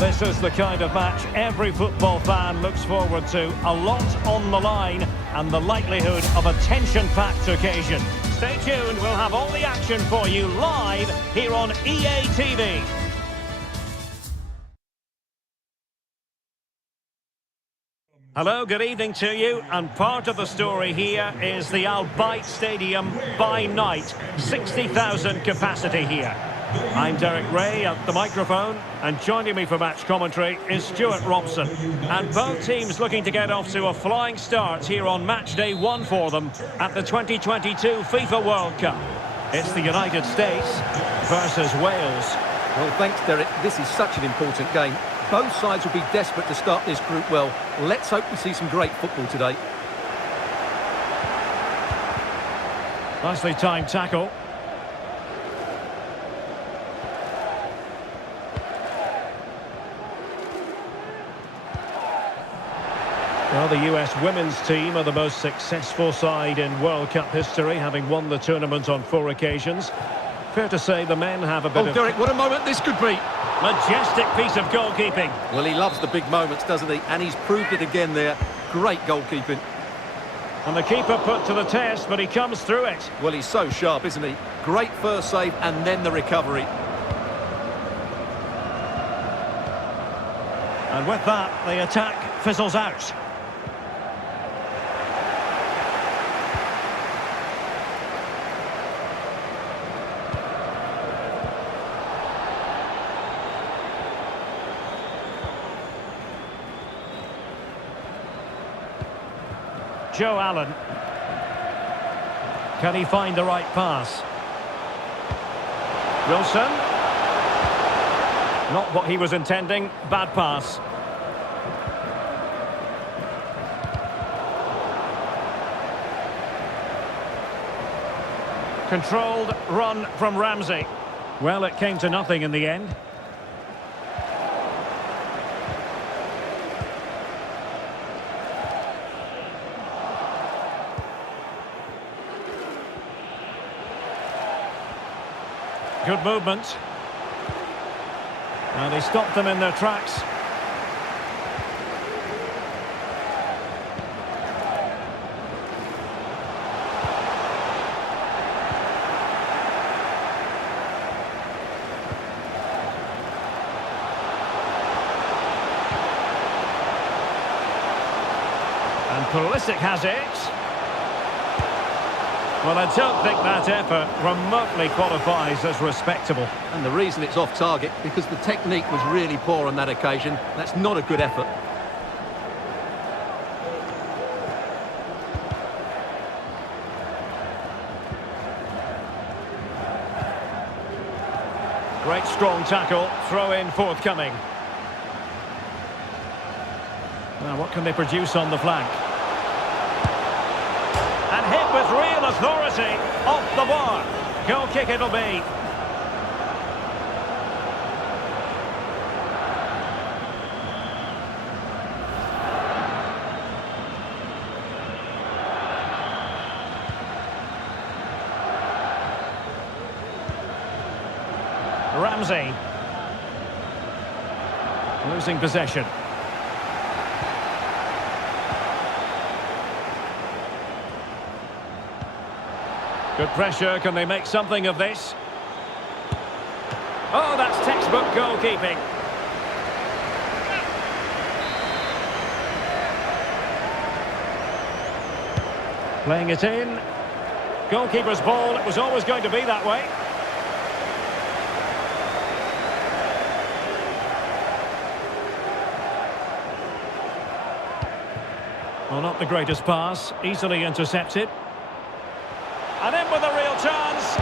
This is the kind of match every football fan looks forward to. A lot on the line and the likelihood of a tension-packed occasion. Stay tuned, we'll have all the action for you live here on EA TV. Hello, good evening to you, and part of the story here is the Al Bayt Stadium by night. 60,000 capacity here. I'm Derek Ray at the microphone, and joining me for match commentary is Stuart Robson. And both teams looking to get off to a flying start here on match day 1 for them at the 2022 FIFA World Cup. It's the United States versus Wales. Well, thanks, Derek. This is such an important game. Both sides will be desperate to start this group well. Let's hope we see some great football today. Nicely timed tackle. Well, the US women's team are the most successful side in World Cup history, having won the tournament on 4 occasions. Fair to say the men have a bit of... Derek, what a moment this could be. Majestic piece of goalkeeping. Well, he loves the big moments, doesn't he? And he's proved it again there. Great goalkeeping. And the keeper put to the test, but he comes through it. Well, he's so sharp, isn't he? Great first save and then the recovery. And with that, the attack fizzles out. Joe Allen. Can he find the right pass? Wilson. Not what he was intending. Bad pass. Controlled run from Ramsey. Well, it came to nothing in the end. Good movement. And he stopped them in their tracks. And Pulisic has it. Well, I don't think that effort remotely qualifies as respectable. And the reason it's off target, because the technique was really poor on that occasion. That's not a good effort. Great strong tackle, throw in forthcoming. Now, what can they produce on the flank? And hit with real authority, off the bar. Goal kick it'll be. Ramsey. Losing possession. Good pressure, can they make something of this? Oh, that's textbook goalkeeping. Playing it in. Goalkeeper's ball, it was always going to be that way. Well, not the greatest pass, easily intercepted. And in with a real chance.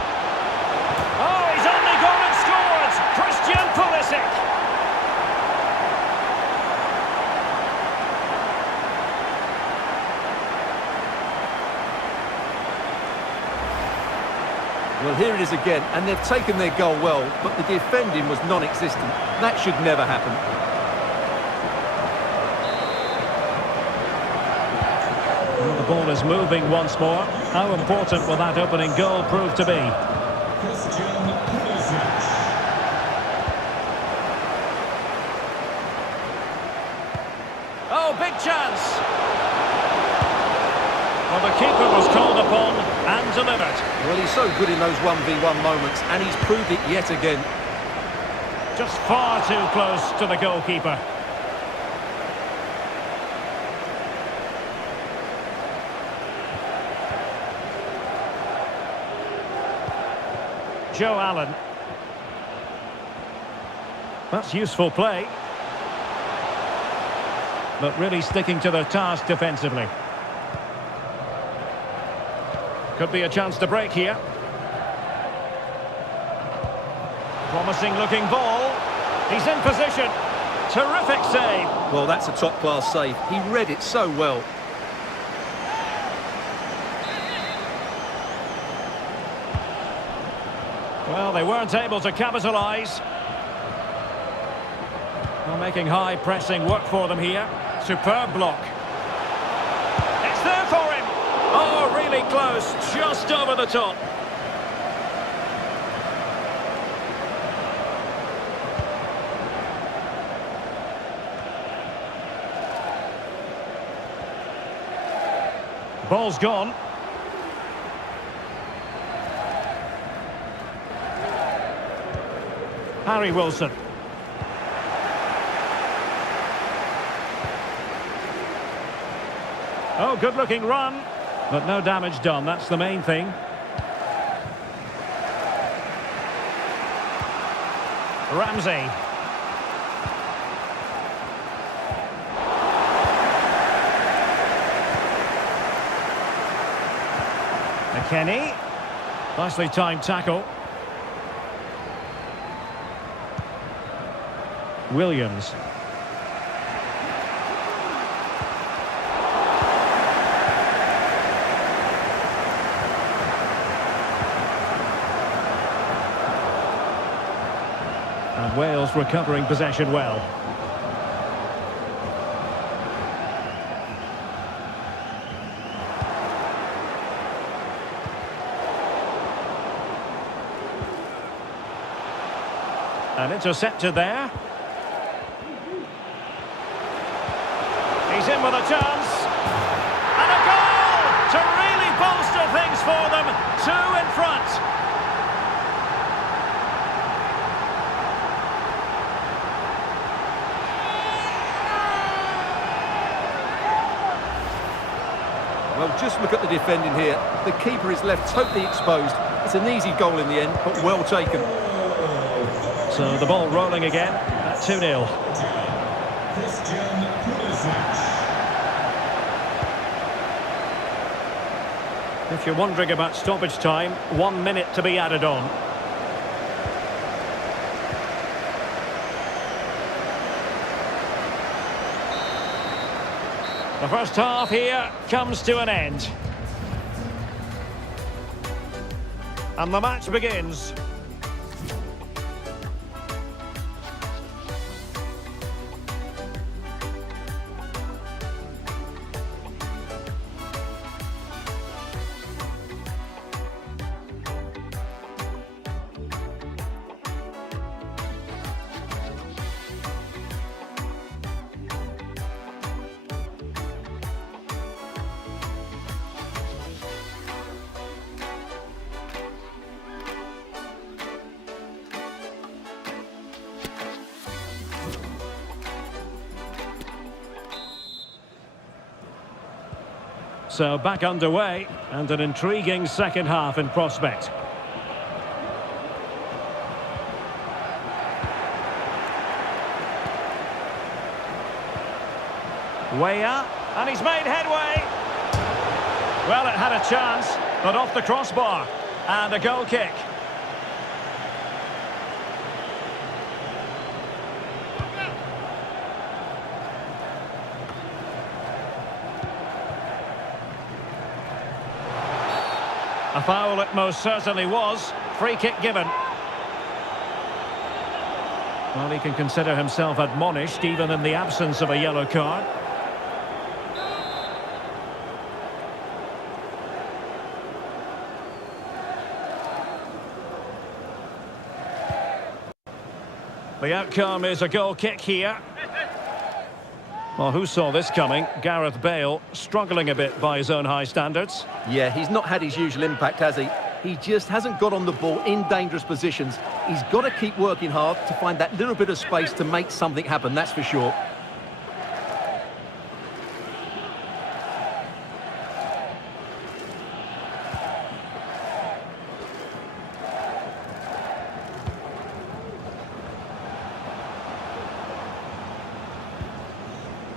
Oh, he's only gone and scored! Christian Pulisic! Well, here it is again, and they've taken their goal well, but the defending was non-existent. That should never happen. Well, the ball is moving once more. How important will that opening goal prove to be? keeper was called upon and delivered. Well, he's so good in those 1v1 moments, and he's proved it yet again. Just far too close to the goalkeeper. Joe Allen. That's useful play. But really sticking to their task defensively. Could be a chance to break here. Promising looking ball. He's in position. Terrific save. Well, that's a top-class save. He read it so well. Well, they weren't able to capitalise. Well, making high pressing work for them here. Superb block. It's there for him. Oh, really close. Just over the top. Ball's gone. Harry Wilson. Oh, good-looking run. But no damage done, that's the main thing. Ramsey. McKennie. Nicely timed tackle. Williams. And Wales recovering possession well. And intercepted there. He's in with a chance. And a goal to really bolster things for them. 2 in front. Well, just look at the defending here. The keeper is left totally exposed. It's an easy goal in the end, but well taken. So the ball rolling again at 2-0. If you're wondering about stoppage time, 1 minute to be added on. The first half here comes to an end. And the match begins. So back underway, and an intriguing second half in prospect. Weah, and he's made headway. Well, it had a chance, but off the crossbar, and a goal kick. A foul it most certainly was. Free kick given. Well, he can consider himself admonished even in the absence of a yellow card. The outcome is a goal kick here. Well, who saw this coming? Gareth Bale struggling a bit by his own high standards. Yeah, he's not had his usual impact, has he? He just hasn't got on the ball in dangerous positions. He's got to keep working hard to find that little bit of space to make something happen, that's for sure.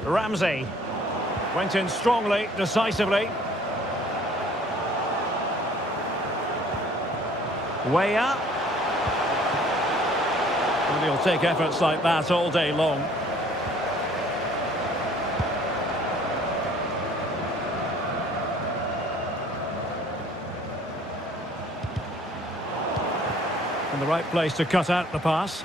Ramsey went in strongly, decisively. Way up. And he'll take efforts like that all day long. In the right place to cut out the pass.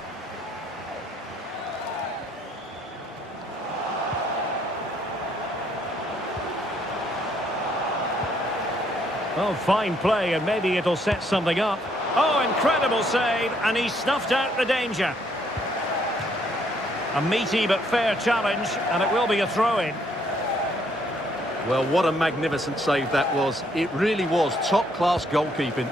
Oh, fine play, and maybe it'll set something up. Oh, incredible save, and he snuffed out the danger. A meaty but fair challenge, and it will be a throw-in. Well, what a magnificent save that was. It really was top-class goalkeeping.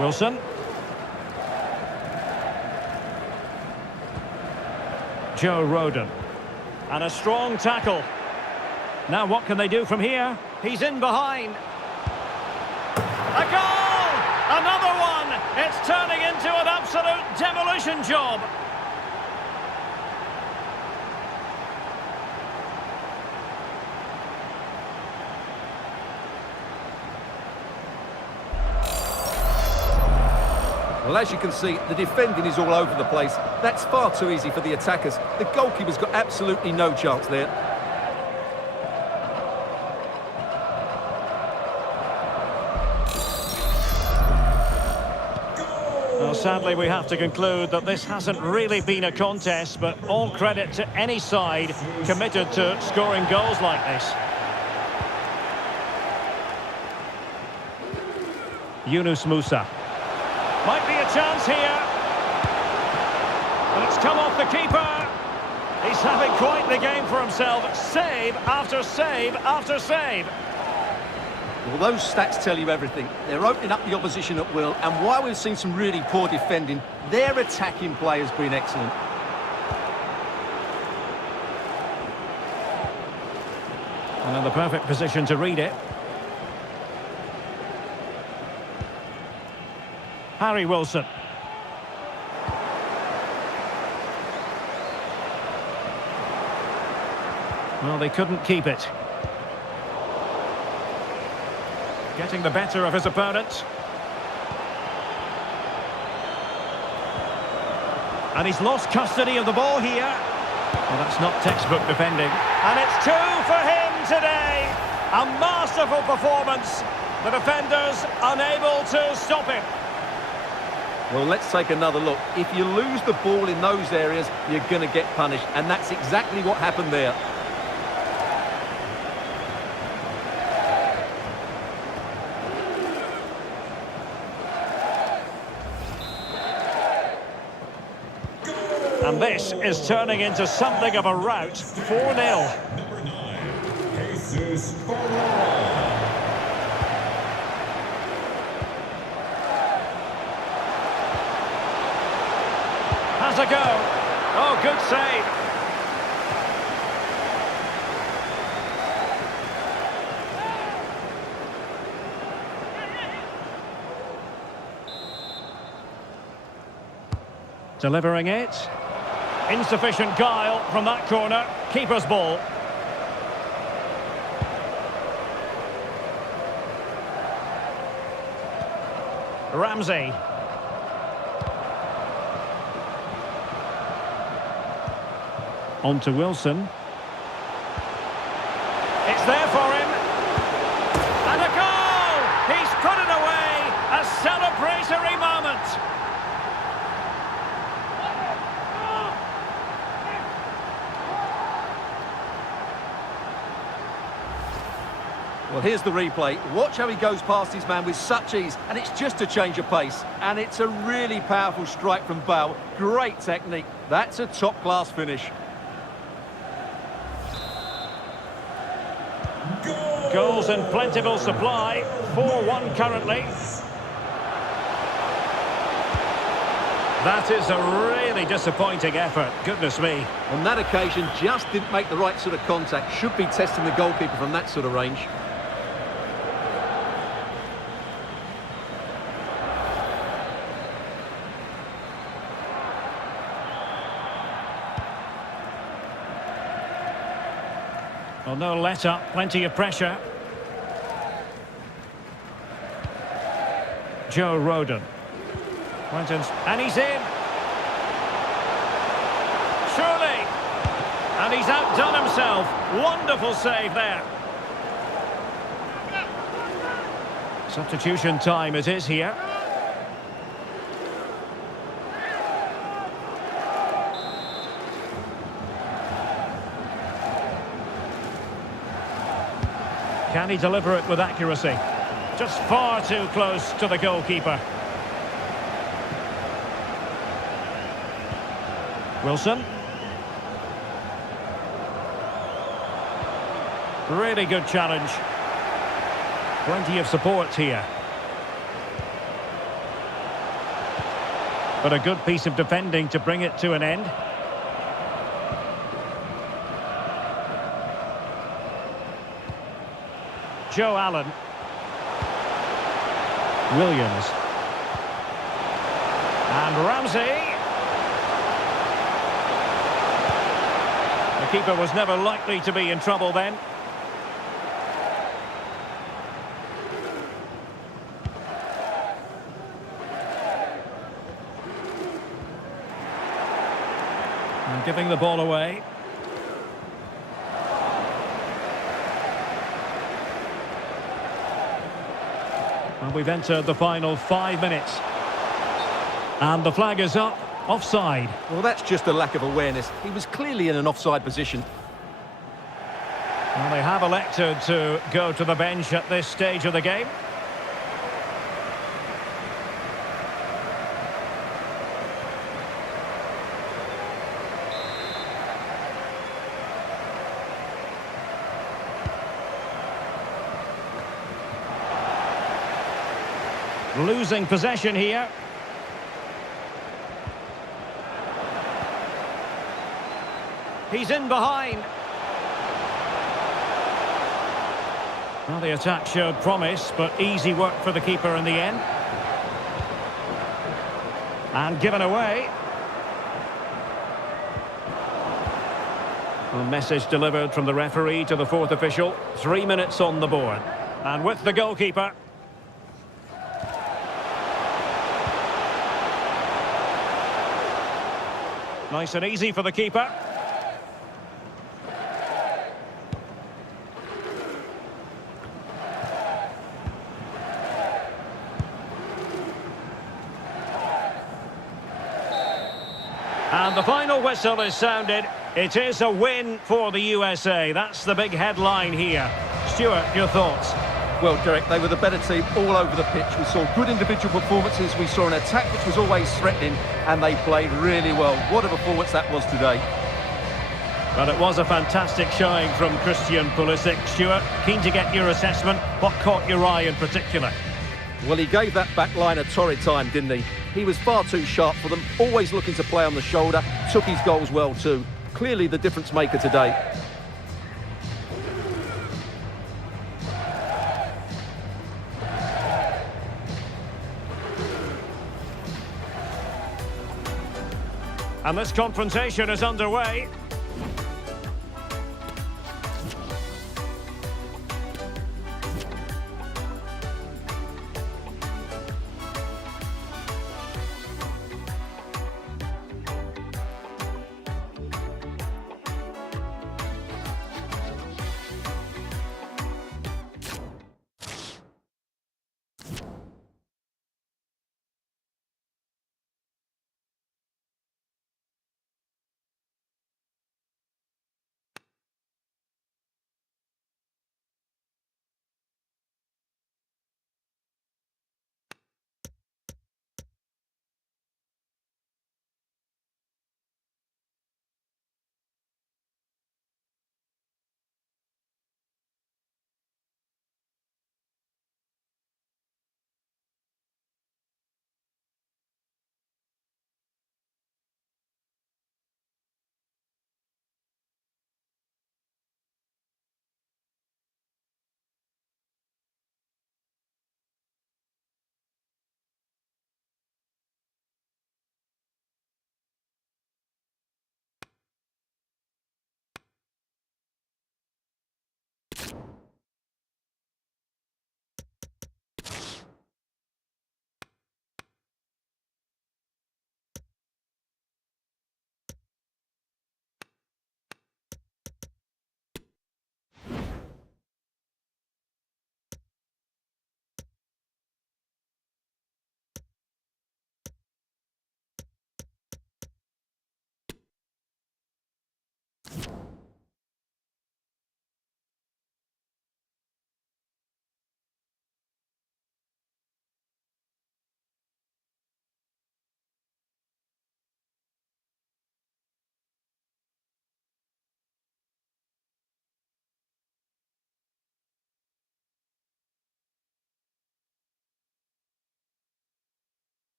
Wilson. Joe Rodon. And a strong tackle. Now what can they do from here? He's in behind. A goal! Another one! It's turning into an absolute demolition job. Well, as you can see, the defending is all over the place. That's far too easy for the attackers. The goalkeeper's got absolutely no chance there. Well, sadly, we have to conclude that this hasn't really been a contest, but all credit to any side committed to scoring goals like this. Yunus Musa. Might be a chance here. And it's come off the keeper. He's having quite the game for himself. Save after save after save. Well, those stats tell you everything. They're opening up the opposition at will, and while we've seen some really poor defending, their attacking play has been excellent. And in the perfect position to read it. Harry Wilson. Well, they couldn't keep it. Getting the better of his opponent. And he's lost custody of the ball here. Well, that's not textbook defending. And it's 2 for him today. A masterful performance. The defenders unable to stop him. Well, let's take another look. If you lose the ball in those areas, you're going to get punished. And that's exactly what happened there. And this is turning into something of a rout. 4-0. Number 9, Jesus Firework. Has a go. Oh, good save. Delivering it. Insufficient guile from that corner. Keeper's ball. Ramsey. On to Wilson. It's there for him. And a goal! He's put it away. A celebratory moment. Well, here's the replay. Watch how he goes past his man with such ease, and it's just a change of pace. And it's a really powerful strike from Bale. Great technique. That's a top-class finish. Goals in plentiful supply. 4-1 currently. That is a really disappointing effort. Goodness me. On that occasion, just didn't make the right sort of contact. Should be testing the goalkeeper from that sort of range. Well, no let-up, plenty of pressure. Joe Rodon. And he's in. Surely. And he's outdone himself. Wonderful save there. Substitution time it is here. Can he deliver it with accuracy? Just far too close to the goalkeeper. Wilson. Really good challenge. Plenty of support here. But a good piece of defending to bring it to an end. Joe Allen. Williams. And Ramsey. The keeper was never likely to be in trouble then. And giving the ball away. And we've entered the final 5 minutes. And the flag is up, offside. Well, that's just a lack of awareness. He was clearly in an offside position. Well, they have elected to go to the bench at this stage of the game. Losing possession here. He's in behind. Well, the attack showed promise, but easy work for the keeper in the end. And given away. A message delivered from the referee to the fourth official. 3 minutes on the board. And with the goalkeeper. Nice and easy for the keeper. And the final whistle is sounded. It is a win for the USA. That's the big headline here. Stuart, your thoughts? Well, Derek, they were the better team all over the pitch. We saw good individual performances. We saw an attack which was always threatening, and they played really well. What a performance that was today. Well, it was a fantastic showing from Christian Pulisic. Stuart, keen to get your assessment. What caught your eye in particular? Well, he gave that back line a torrid time, didn't he? He was far too sharp for them, always looking to play on the shoulder, took his goals well too. Clearly the difference maker today. And this confrontation is underway.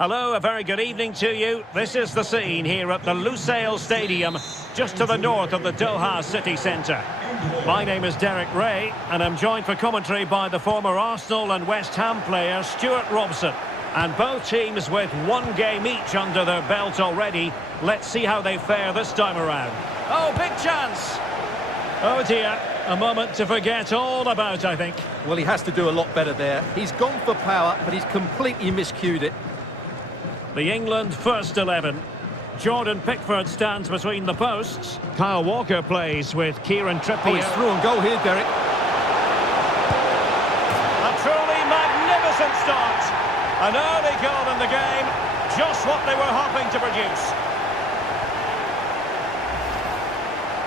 Hello, a very good evening to you. This is the scene here at the Lusail Stadium, just to the north of the Doha city centre. My name is Derek Ray, and I'm joined for commentary by the former Arsenal and West Ham player Stuart Robson. And both teams with one game each under their belt already. Let's see how they fare this time around. Oh, big chance! Oh dear, a moment to forget all about, I think. Well, he has to do a lot better there. He's gone for power, but he's completely miscued it. The England first 11. Jordan Pickford stands between the posts. Kyle Walker plays with Kieran Trippier. Oh, he's through and goal here, Derek. A truly magnificent start. An early goal in the game. Just what they were hoping to produce.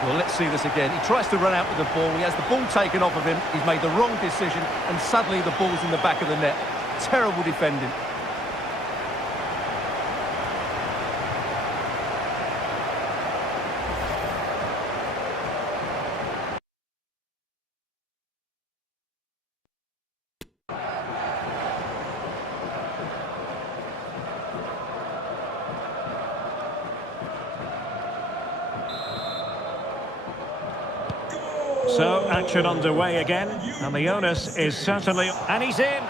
Well, let's see this again. He tries to run out with the ball. He has the ball taken off of him. He's made the wrong decision, and suddenly the ball's in the back of the net. Terrible defending. So, action underway again, and the onus is certainly... And he's in! And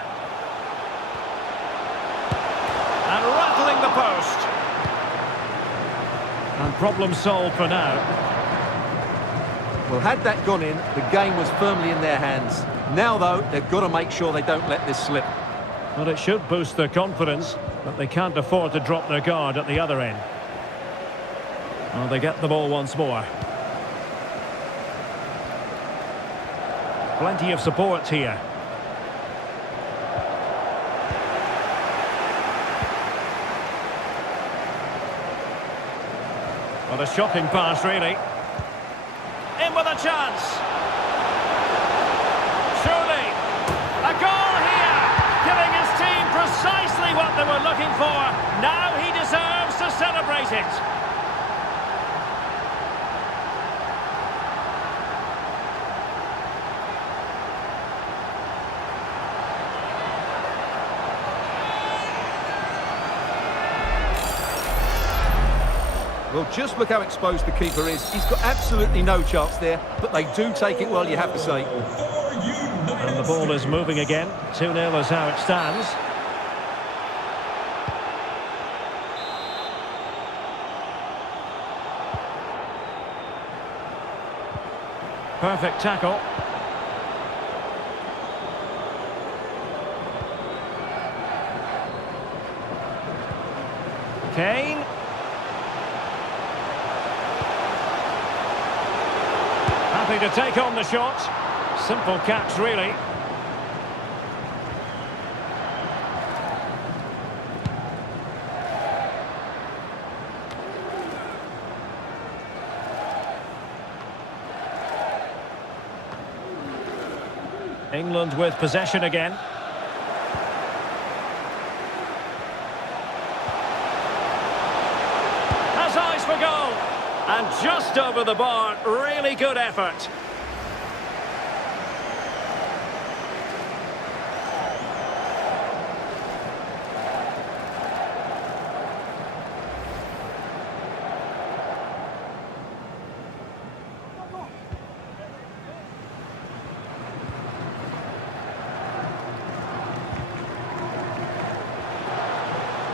rattling the post! And problem solved for now. Well, had that gone in, the game was firmly in their hands. Now, though, they've got to make sure they don't let this slip. Well, it should boost their confidence, but they can't afford to drop their guard at the other end. Well, they get the ball once more. Plenty of support here. What a shocking pass, really. In with a chance. Surely. A goal here. Giving his team precisely what they were looking for. Now he deserves to celebrate it. Well, just look how exposed the keeper is. He's got absolutely no chance there, but they do take it well, you have to say. And the ball is moving again. 2-0 is how it stands. Perfect tackle. Kane. Happy to take on the shot. Simple catch, really. England with possession again. Has eyes for goal. And just over the bar, really good effort.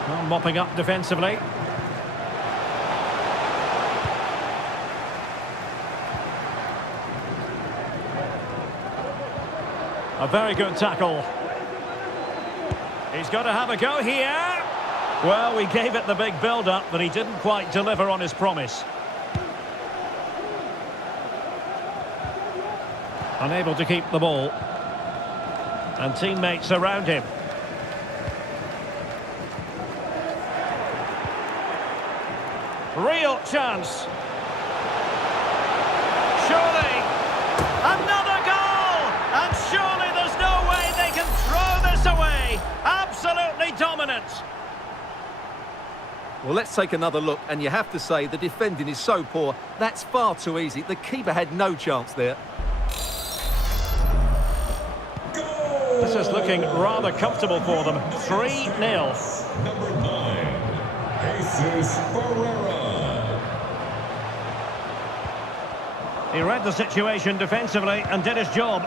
Well, mopping up defensively. A very good tackle. He's got to have a go here. Well, we gave it the big build-up, but he didn't quite deliver on his promise. Unable to keep the ball. And teammates around him. Real chance. Surely. Another goal! And surely there's no way they can throw this away. Absolutely dominant. Well, let's take another look, and you have to say the defending is so poor. That's far too easy. The keeper had no chance there. This is looking rather comfortable for them. 3-0. Number 9, Jesus Ferreira. He read the situation defensively and did his job.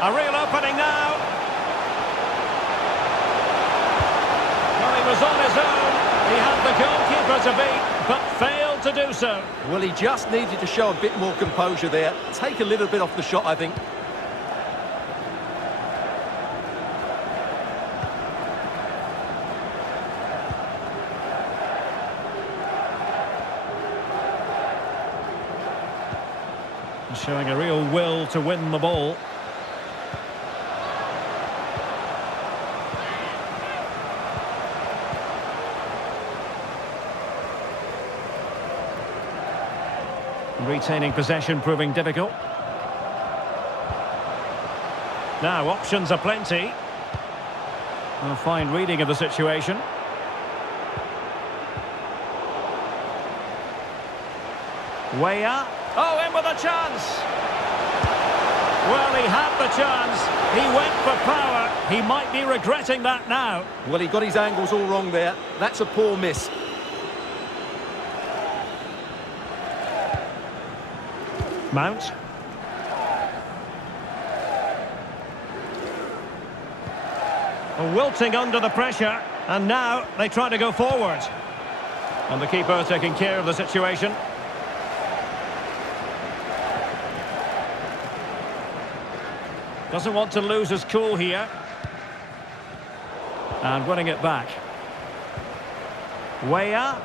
A real opening now. Well, he was on his own. He had the goalkeeper to beat, but failed to do so. Well, he just needed to show a bit more composure there. Take a little bit off the shot, I think. Showing a real will to win the ball. Retaining possession proving difficult. Now options are plenty. A fine reading of the situation. Weah. Oh, in with a chance. Well, he had the chance. He went for power. He might be regretting that now. Well, he got his angles all wrong there. That's a poor miss. Mount. Wilting under the pressure, and now they try to go forward. And the keeper taking care of the situation. Doesn't want to lose his cool here. And winning it back. Weah.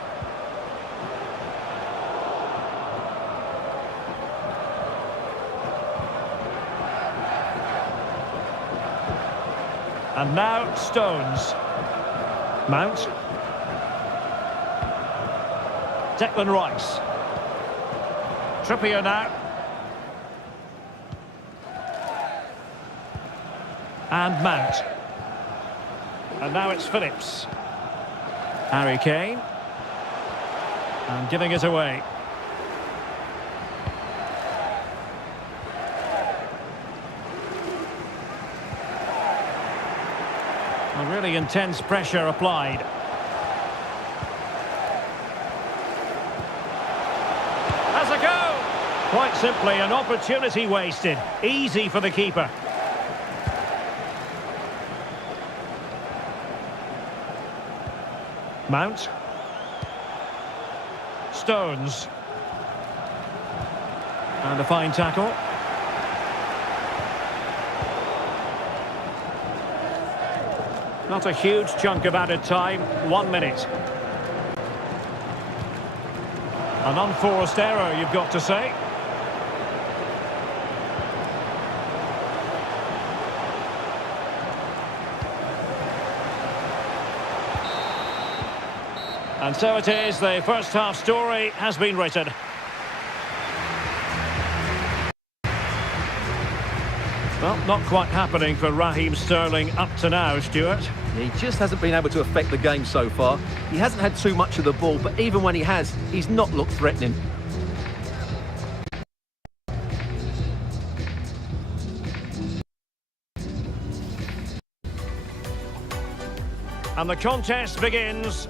And now Stones. Mount. Declan Rice. Trippier now. And Mount. And now it's Phillips. Harry Kane. And giving it away. A really intense pressure applied. Has a go! Quite simply an opportunity wasted. Easy for the keeper. Mount. Stones. And a fine tackle. Not a huge chunk of added time, 1 minute. An unforced error, you've got to say. And so it is, the first half story has been written. Well, not quite happening for Raheem Sterling up to now, Stuart. He just hasn't been able to affect the game so far. He hasn't had too much of the ball, but even when he has, he's not looked threatening. And the contest begins.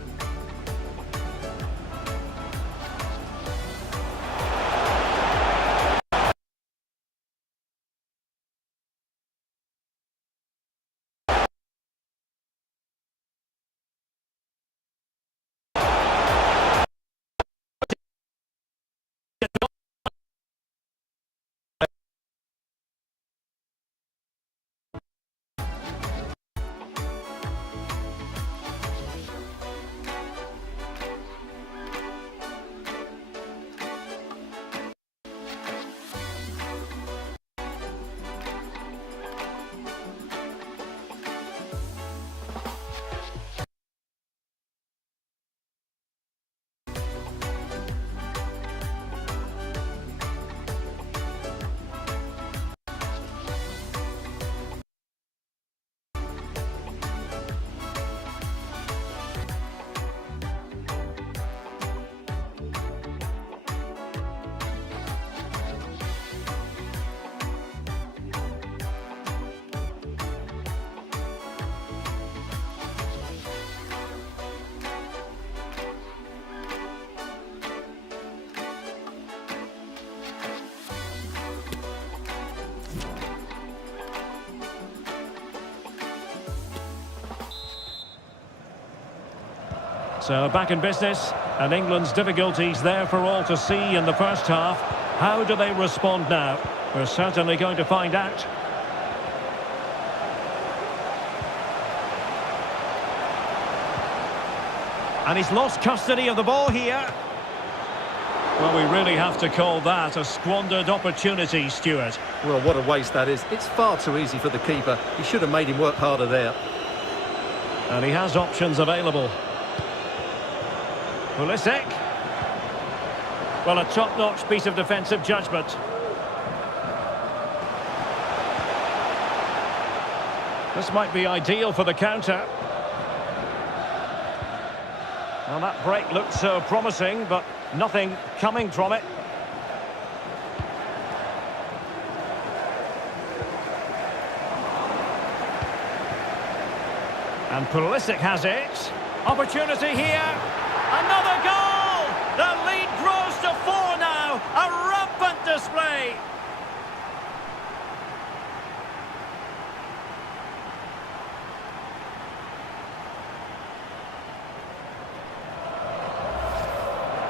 So back in business, and England's difficulties there for all to see in the first half. How do they respond now? We're certainly going to find out. And he's lost custody of the ball here. Well, we really have to call that a squandered opportunity, Stuart. Well, what a waste that is. It's far too easy for the keeper. He should have made him work harder there. And he has options available. Pulisic. Well, a top-notch piece of defensive judgment. This might be ideal for the counter. Well, that break looked so promising, but nothing coming from it. And Pulisic has it. Opportunity here. Another goal! The lead grows to 4 now. A rampant display.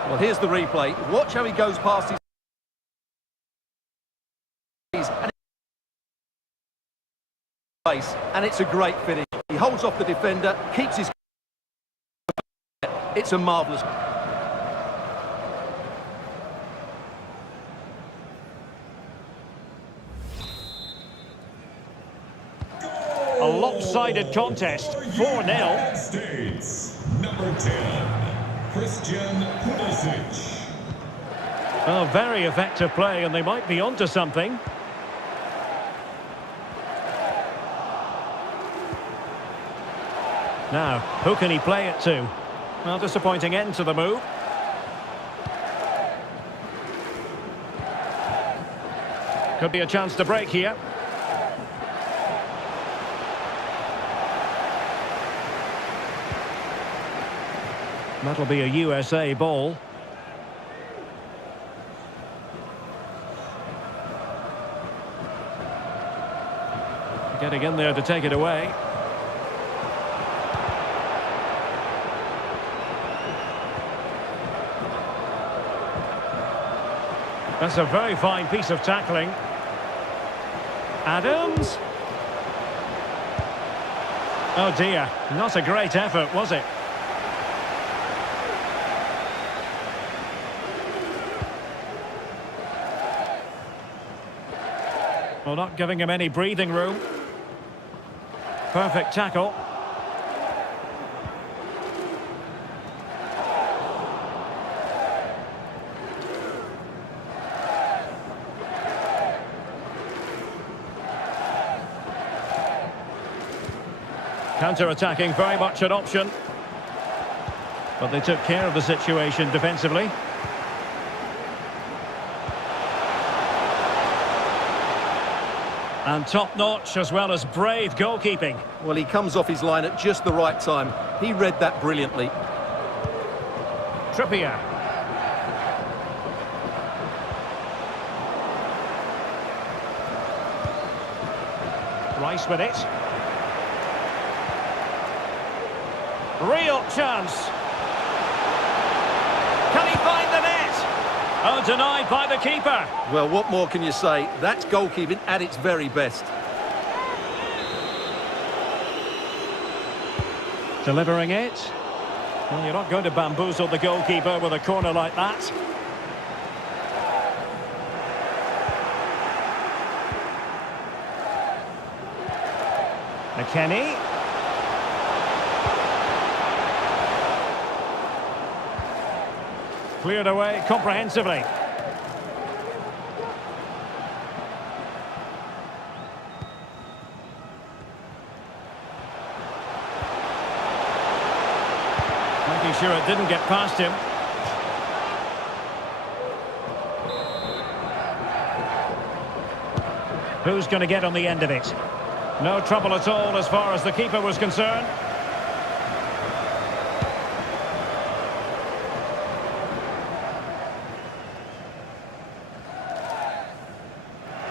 Well, here's the replay. Watch how he goes past his face, and it's a great finish. He holds off the defender, keeps his... It's a marvellous... A lopsided contest, 4-0. States, number 10. Christian Pulisic. Oh, very effective play, and they might be onto something. Now, who can he play it to? Well, disappointing end to the move. Could be a chance to break here. That'll be a USA ball. Getting in there to take it away. That's a very fine piece of tackling. Adams. Oh dear, not a great effort, was it? Well, not giving him any breathing room. Perfect tackle. Counter-attacking, very much an option. But they took care of the situation defensively. And top-notch as well as brave goalkeeping. Well, he comes off his line at just the right time. He read that brilliantly. Trippier. Rice with it. Real chance. Can he find the net? Oh, denied by the keeper. Well, what more can you say? That's goalkeeping at its very best. Delivering it. Well, you're not going to bamboozle the goalkeeper with a corner like that. McKennie. Cleared away comprehensively. Making sure it didn't get past him. Who's going to get on the end of it? No trouble at all as far as the keeper was concerned.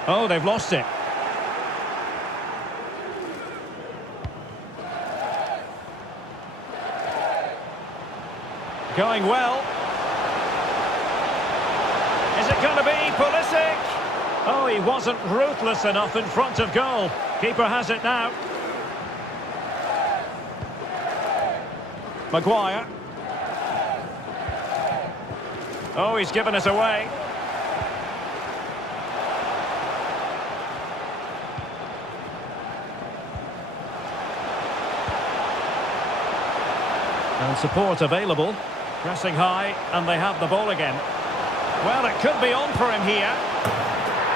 Oh, they've lost it. Going well. Is it going to be Pulisic? Oh, he wasn't ruthless enough in front of goal. Keeper has it now. Maguire. Oh, he's given us away. And support available. Pressing high, and they have the ball again. Well, it could be on for him here.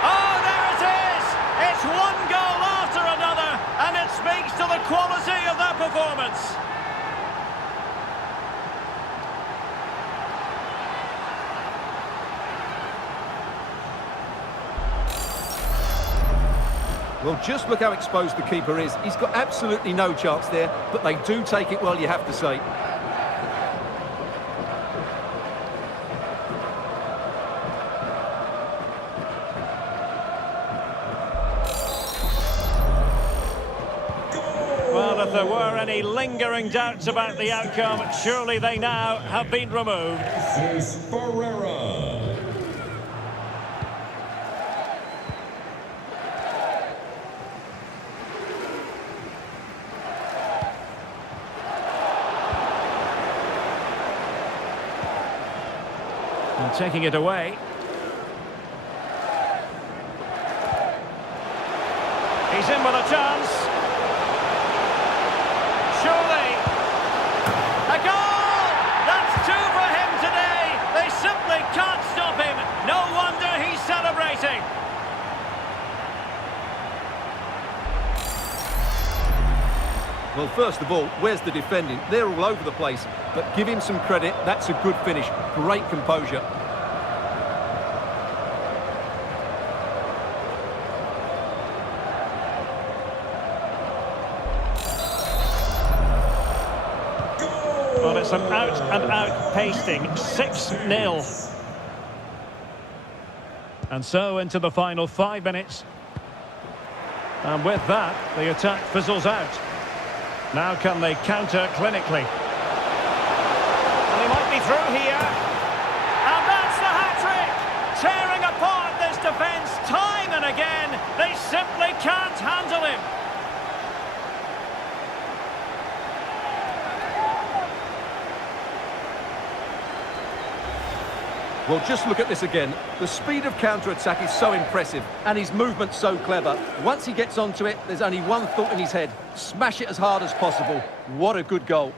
Oh, there it is! It's one goal after another, and it speaks to the quality of their performance. Well, just look how exposed the keeper is. He's got absolutely no chance there, but they do take it well, you have to say. Well, if there were any lingering doubts about the outcome, surely they now have been removed. This is Ferreira. And taking it away. He's in with a chance. Surely. A goal! That's two for him today. They simply can't stop him. No wonder he's celebrating. Well, first of all, where's the defending? They're all over the place. But give him some credit. That's a good finish. Great composure. Well, it's an out-and-out pasting. 6-0. And so into the final 5 minutes. And with that, the attack fizzles out. Now can they counter clinically? And he might be through here. And that's the hat-trick! Tearing apart this defence time and again. They simply can't handle him. Well, just look at this again. The speed of counter-attack is so impressive, and his movement's so clever. Once he gets onto it, there's only one thought in his head. Smash it as hard as possible. What a good goal.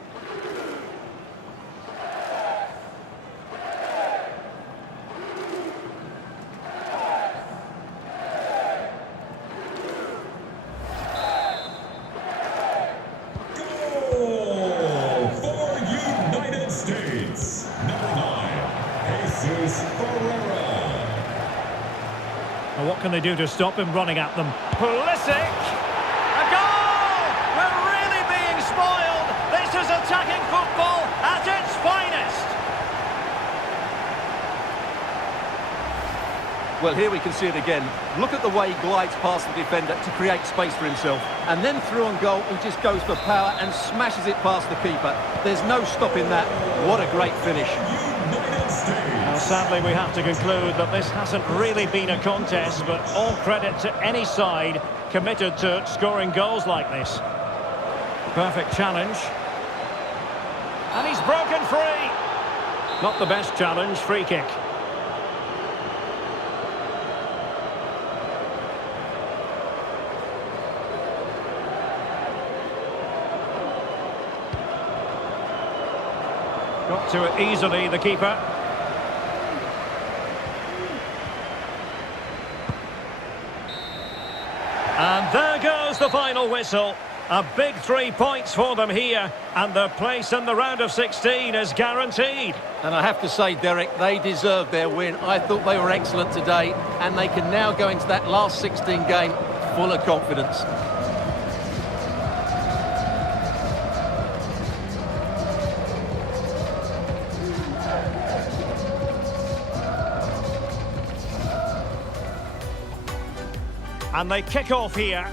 Goal for United States. Number 9, Jesus Ferreira. Well, what can they do to stop him running at them? Pulisic! A goal! We're really being spoiled! This is attacking football at its finest! Well, here we can see it again. Look at the way he glides past the defender to create space for himself. And then through on goal, he just goes for power and smashes it past the keeper. There's no stopping that. What a great finish. Now, sadly, we have to conclude that this hasn't really been a contest, but all credit to any side committed to scoring goals like this. Perfect challenge. And he's broken free. Not the best challenge, free kick. Got to it easily, the keeper. And there goes the final whistle. A big 3 points for them here, and their place in the round of 16 is guaranteed. And I have to say, Derek, they deserve their win. I thought they were excellent today, and they can now go into that last 16 game full of confidence. And they kick off here.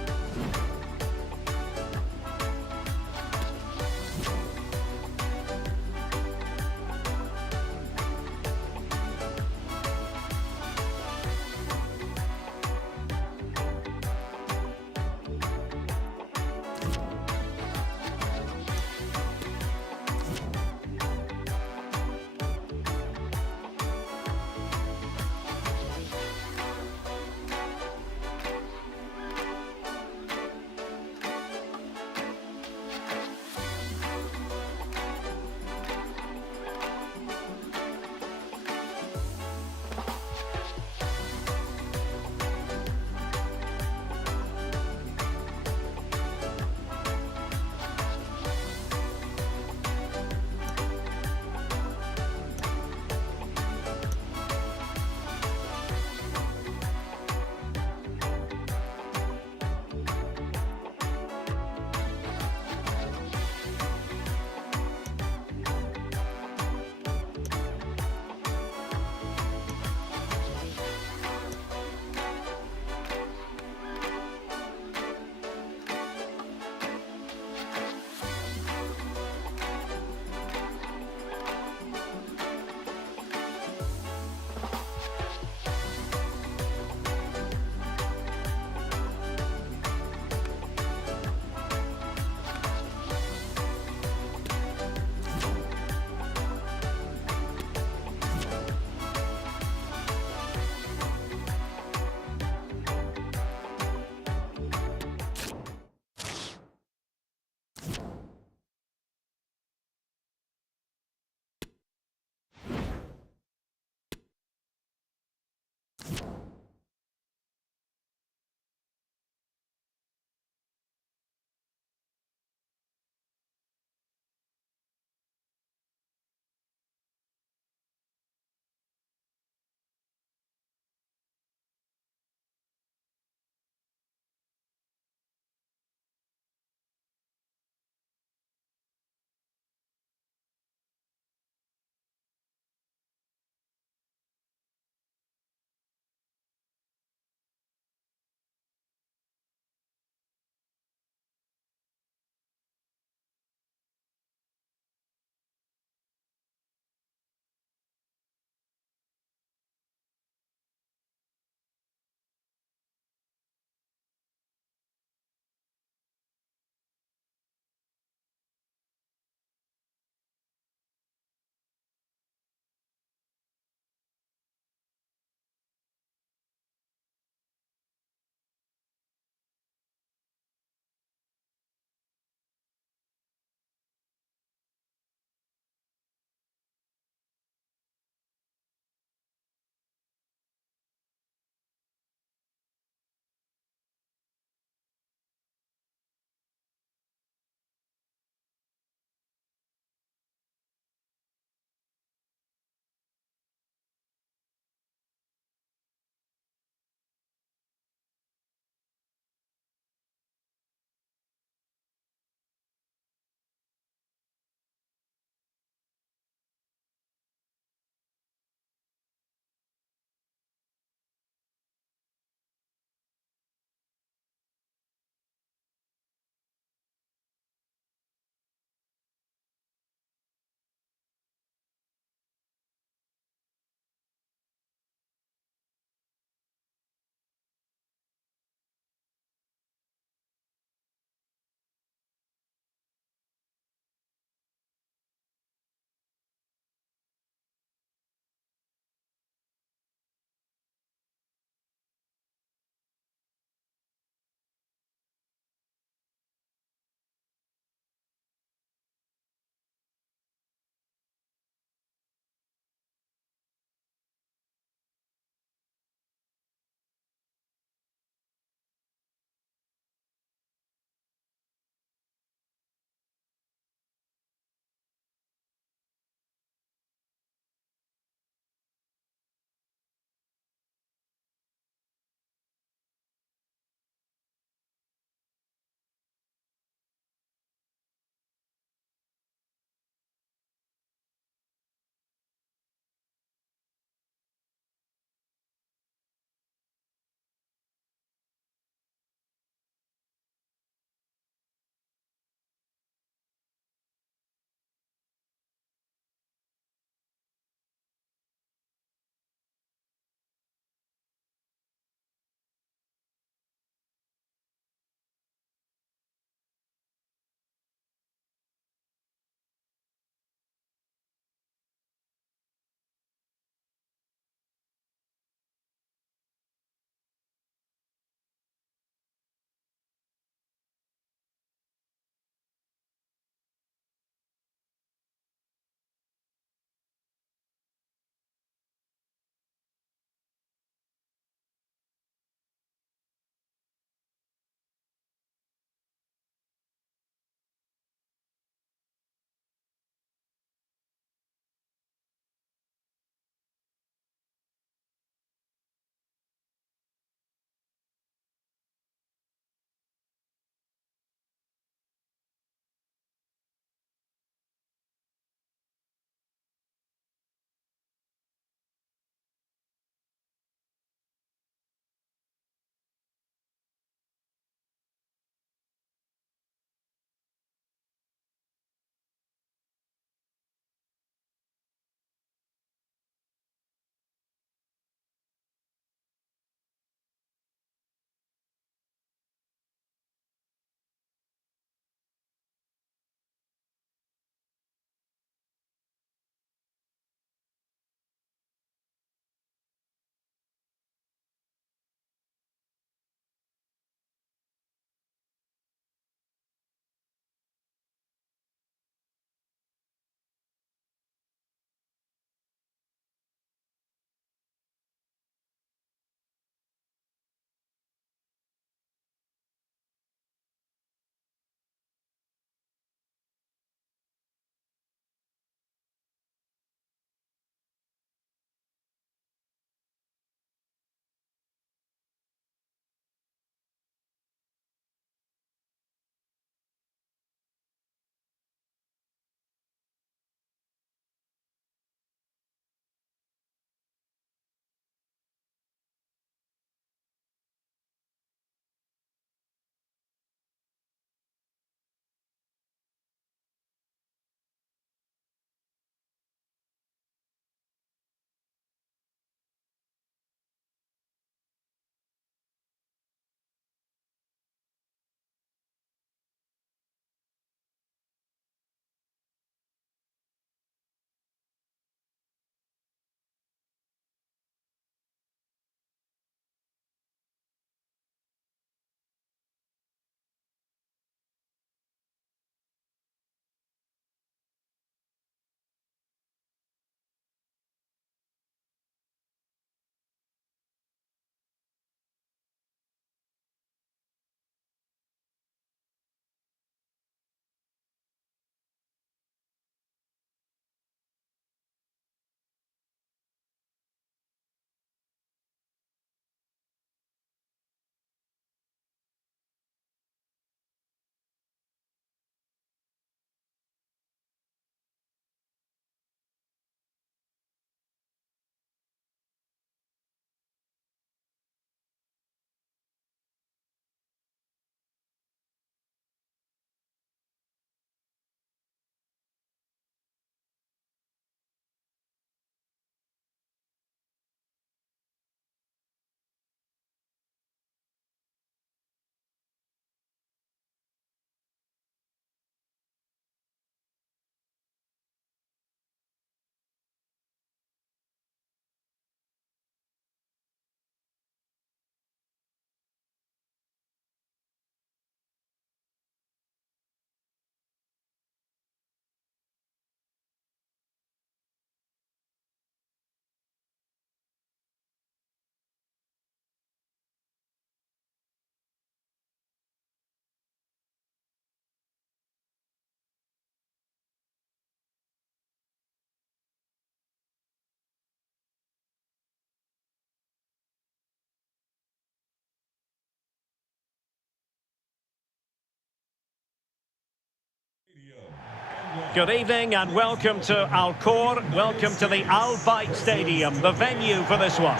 Good evening and welcome to Al Khor. Welcome to the Al Bayt Stadium, the venue for this one.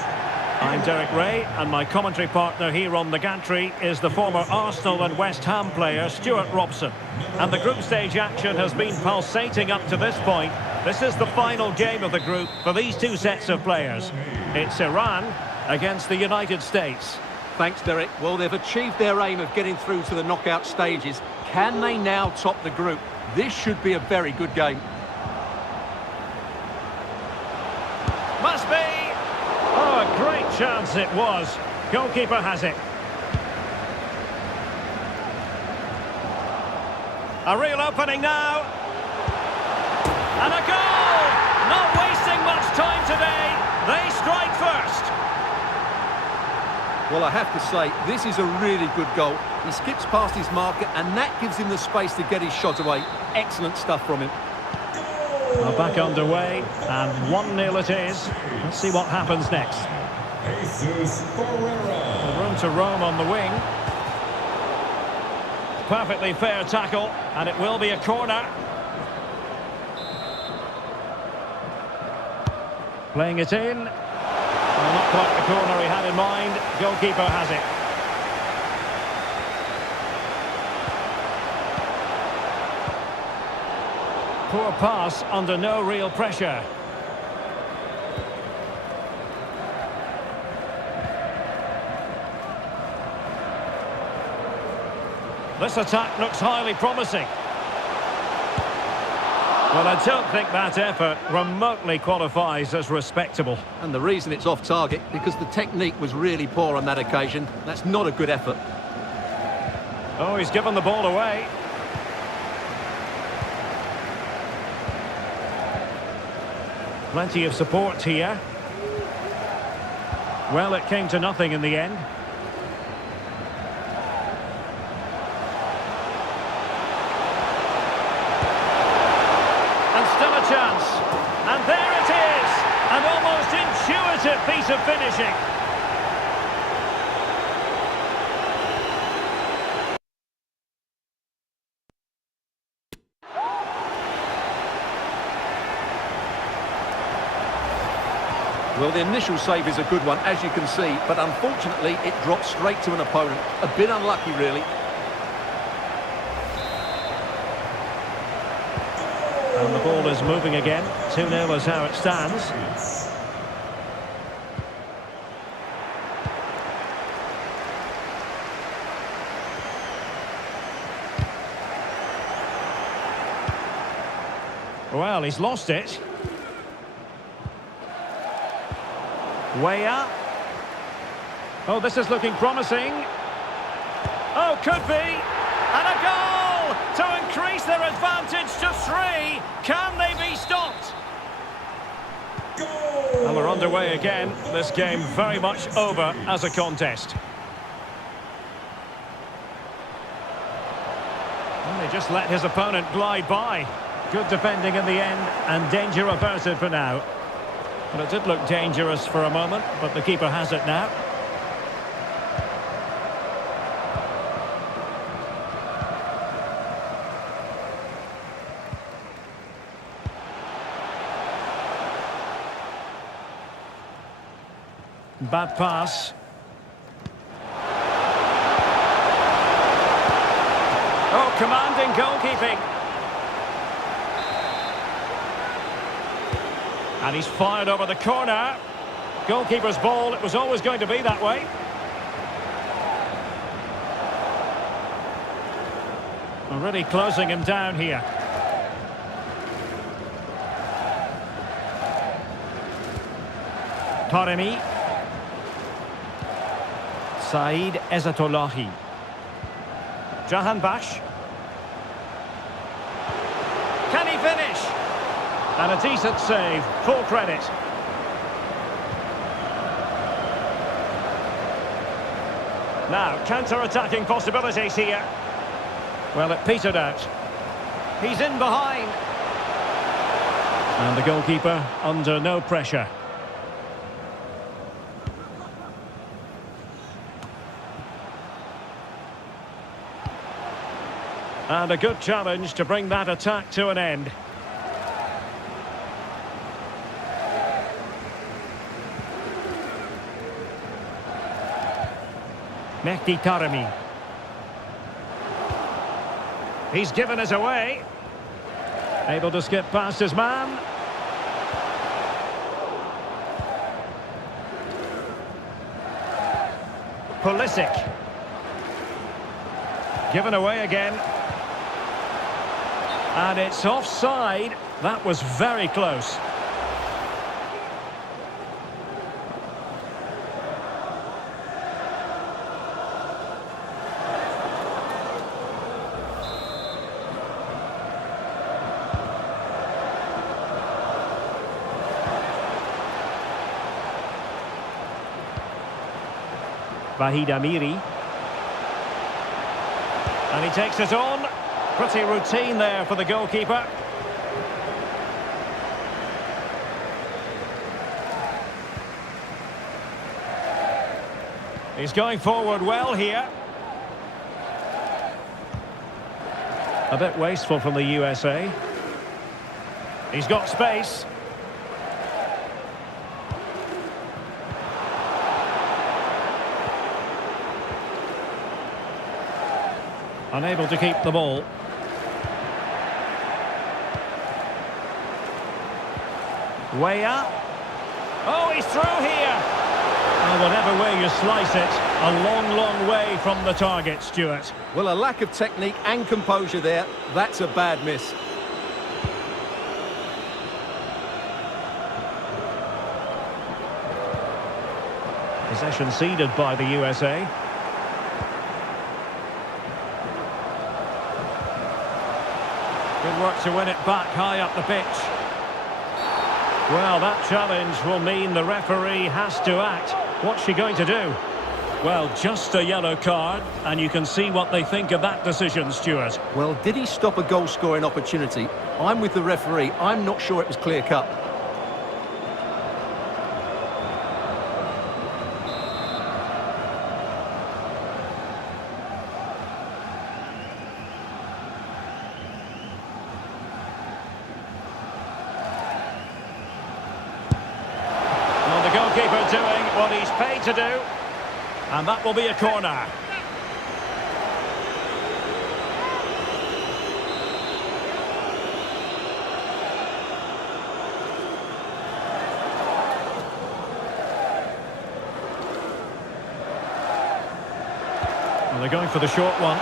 I'm Derek Ray, and my commentary partner here on the gantry is the former Arsenal and West Ham player Stuart Robson. And the group stage action has been pulsating up to this point. This is the final game of the group for these two sets of players. It's Iran against the United States. Thanks, Derek. Well, they've achieved their aim of getting through to the knockout stages. Can they now top the group? This should be a very good game. Must be! Oh, a great chance it was. Goalkeeper has it. A real opening now. And a goal! Not wasting much time today. They strike first. Well, I have to say, this is a really good goal. He skips past his marker, and that gives him the space to get his shot away. Excellent stuff from him. Well, back underway, and 1-0 it is. Let's see what happens next. Room to roam on the wing. Perfectly fair tackle, and it will be a corner. Playing it in. Well, not quite the corner he had in mind. Goalkeeper has it. Poor pass under no real pressure. This attack looks highly promising. Well, I don't think that effort remotely qualifies as respectable. And the reason it's off target, because the technique was really poor on that occasion. That's not a good effort. Oh, he's given the ball away. Plenty of support here. Well, it came to nothing in the end. And still a chance. And there it is! An almost intuitive piece of finishing. Well, the initial save is a good one, as you can see, but unfortunately it dropped straight to an opponent. A bit unlucky, really. And the ball is moving again. 2-0 is how it stands. Well, he's lost it. Way up. Oh, this is looking promising. Oh, could be. And a goal to increase their advantage to 3. Can they be stopped? Goal. And we're underway again. This game very much over as a contest. And they just let his opponent glide by. Good defending in the end, and danger averted for now. Well, it did look dangerous for a moment, but the keeper has it now. Bad pass. Oh, commanding goalkeeping. And he's fired over the corner. Goalkeeper's ball, it was always going to be that way. Already closing him down here. Taremi. Said Ezatolahi. Jahan Bash. Can he finish? And a decent save, full credit. Now, counter-attacking possibilities here. Well, it petered out. He's in behind. And the goalkeeper under no pressure. And a good challenge to bring that attack to an end. Mehdi Taremi. He's given us away. Able to skip past his man. Pulisic. Given away again. And it's offside. That was very close. Vahid Amiri. And he takes it on. Pretty routine there for the goalkeeper. He's going forward well here. A bit wasteful from the USA. He's got space. Unable to keep the ball. Way up. Oh, he's through here. Well, whatever way you slice it, a long, long way from the target, Stuart. Well, a lack of technique and composure there. That's a bad miss. Possession ceded by the USA. Good work to win it back high up the pitch. Well, that challenge will mean the referee has to act. What's she going to do? Well, just a yellow card, and you can see what they think of that decision, Stuart. Well, did he stop a goal-scoring opportunity? I'm with the referee. I'm not sure it was clear-cut. The goalkeeper doing what he's paid to do, and that will be a corner. And they're going for the short one.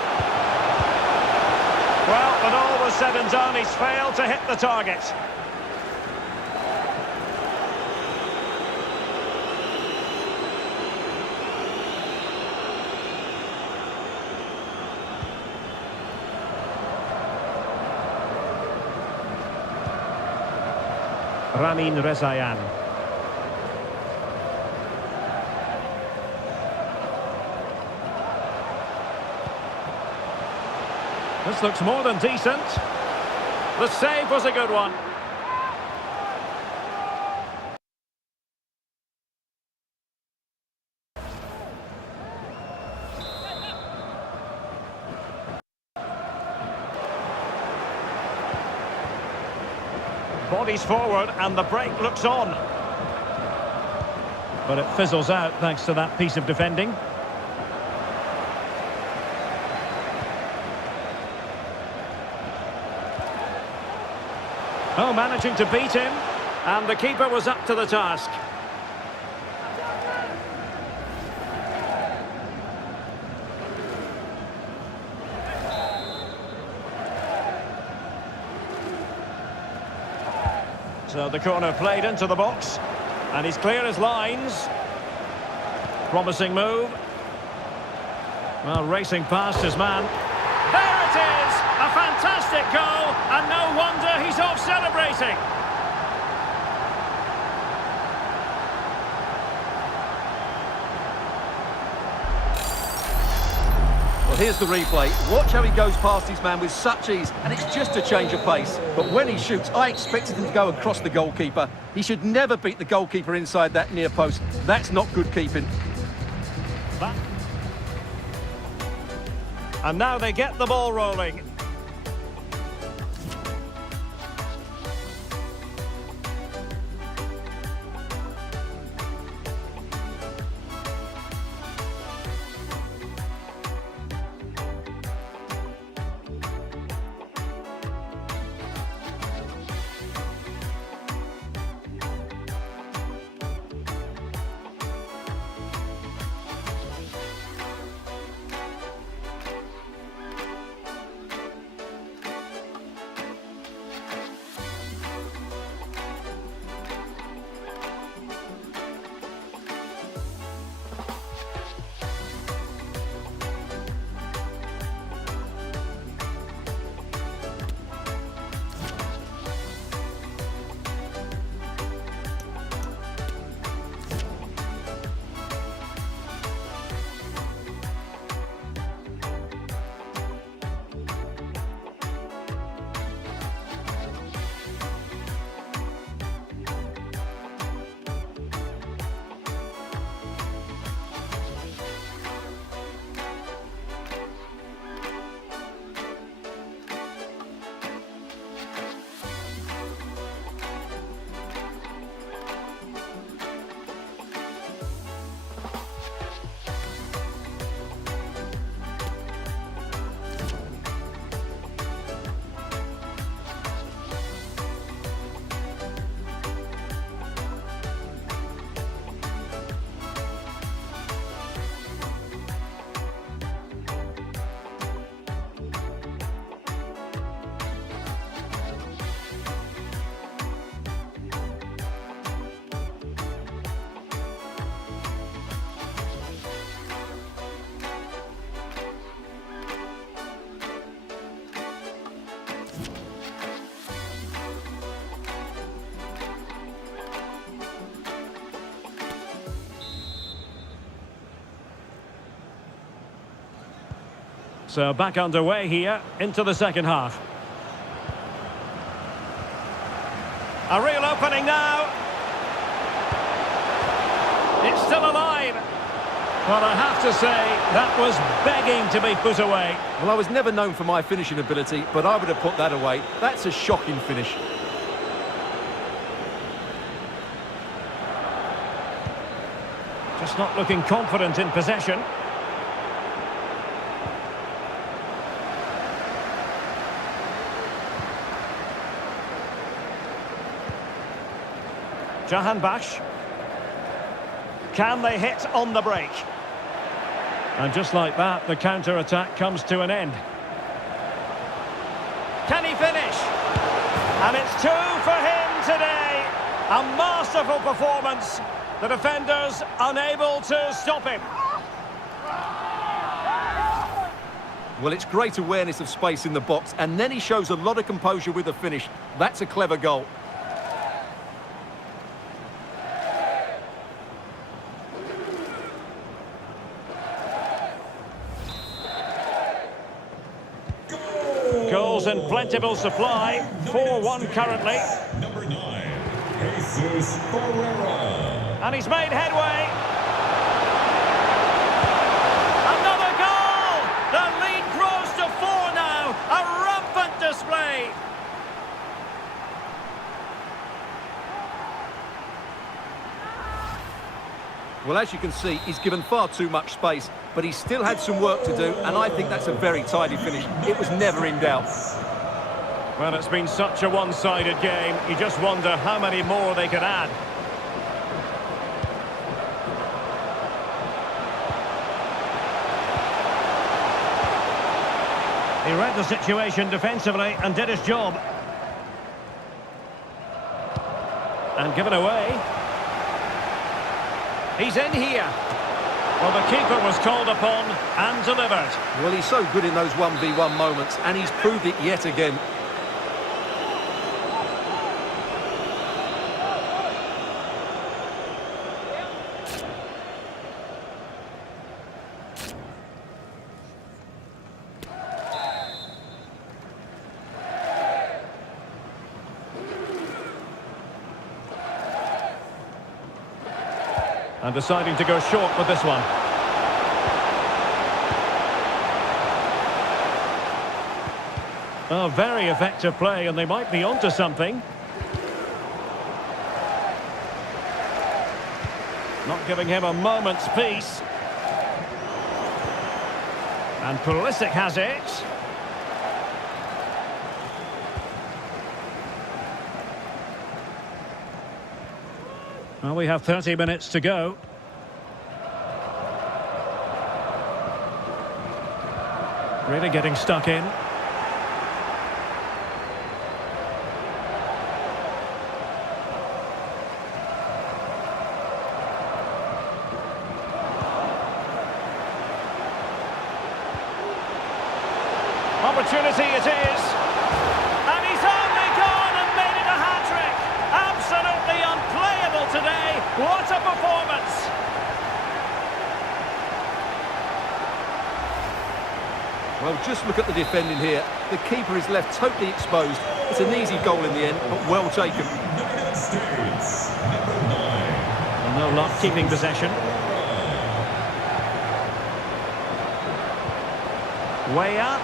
Well, when all was said and done, he's failed to hit the target. Ramin Rezayan. This looks more than decent. The save was a good one. Bodies forward and the break looks on. But it fizzles out thanks to that piece of defending. Oh, managing to beat him, and the keeper was up to the task. So the corner played into the box, and he's clear as lines. Promising move. Well, racing past his man. There it is! A fantastic goal, and no wonder he's off celebrating. Well, here's the replay. Watch how he goes past his man with such ease, and it's just a change of pace. But when he shoots, I expected him to go across the goalkeeper. He should never beat the goalkeeper inside that near post. That's not good keeping. And now they get the ball rolling. So back underway here into the second half. A real opening now. It's still alive. Well, I have to say, that was begging to be put away. Well, I was never known for my finishing ability, but I would have put that away. That's a shocking finish. Just not looking confident in possession. Jahanbakhsh. Can they hit on the break? And just like that, the counter-attack comes to an end. Can he finish? And it's 2 for him today. A masterful performance. The defenders unable to stop him. Well, it's great awareness of space in the box, and then he shows a lot of composure with the finish. That's a clever goal. Goals in plentiful supply. 4-1 currently. Number 9, Jesus Ferreira. And he's made headway. Another goal! The lead grows to 4 now. A rampant display. Well, as you can see, he's given far too much space, but he still had some work to do, and I think that's a very tidy finish. It was never in doubt. Well, it's been such a one-sided game. You just wonder how many more they could add. He read the situation defensively and did his job. And given away. He's in here. Well, the keeper was called upon and delivered. Well, he's so good in those 1v1 moments, and he's proved it yet again. And deciding to go short with this one. Oh, very effective play, and they might be onto something. Not giving him a moment's peace. And Pulisic has it. Well, we have 30 minutes to go. Really getting stuck in. Opportunity it is. And he's only gone and made it a hat-trick. Absolutely unplayable today. What a performance. Well, just look at the defending here. The keeper is left totally exposed. It's an easy goal in the end, but well taken. United States, number 9. Well, no luck keeping possession. Way up.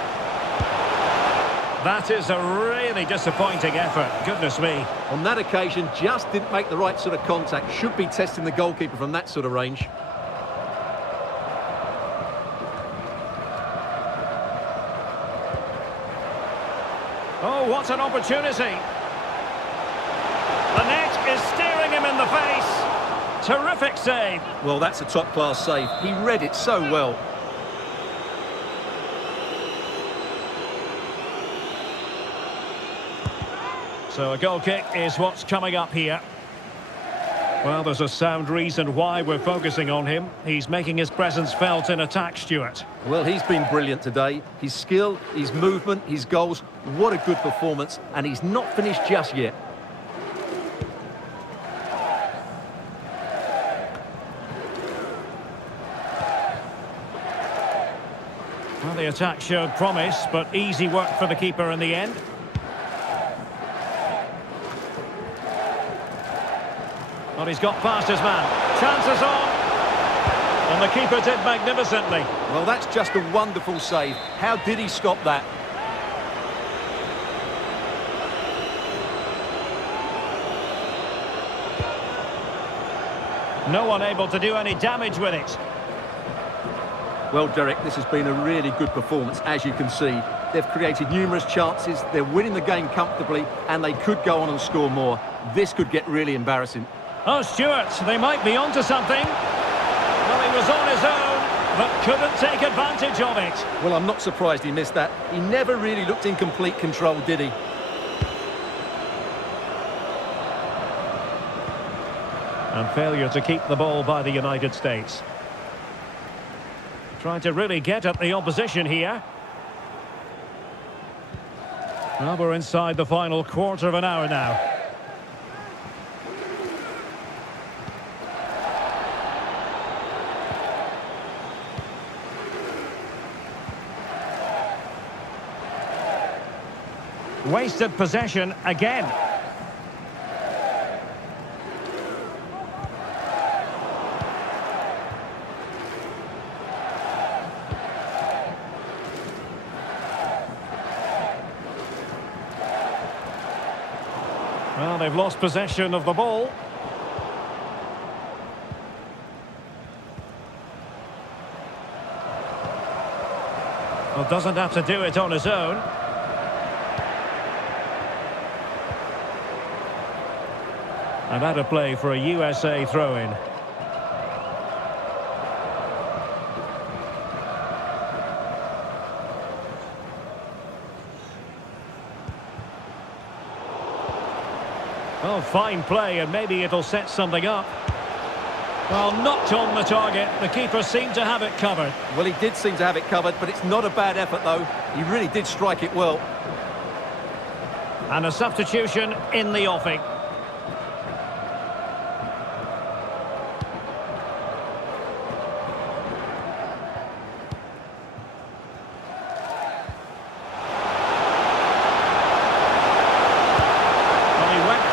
That is a really disappointing effort. Goodness me. On that occasion, just didn't make the right sort of contact. Should be testing the goalkeeper from that sort of range. Oh, what an opportunity. The net is staring him in the face. Terrific save. Well, that's a top-class save. He read it so well. So a goal kick is what's coming up here. Well, there's a sound reason why we're focusing on him. He's making his presence felt in attack, Stuart. Well, he's been brilliant today. His skill, his movement, his goals. What a good performance. And he's not finished just yet. Well, the attack showed promise, but easy work for the keeper in the end. Well, he's got past his man. Chances on. And the keeper did magnificently. Well, that's just a wonderful save. How did he stop that? No one able to do any damage with it. Well, Derek, this has been a really good performance, as you can see. They've created numerous chances, they're winning the game comfortably, and they could go on and score more. This could get really embarrassing. Oh, Stuart, they might be onto something. Well, he was on his own, but couldn't take advantage of it. Well, I'm not surprised he missed that. He never really looked in complete control, did he? And failure to keep the ball by the United States. Trying to really get at the opposition here. Well, we're inside the final quarter of an hour now. Wasted possession again. Well, they've lost possession of the ball. Well, doesn't have to do it on his own. And out of play for a USA throw-in. Oh, fine play, and maybe it'll set something up. Well, knocked on the target. The keeper seemed to have it covered. Well, he did seem to have it covered, but it's not a bad effort, though. He really did strike it well. And a substitution in the offing.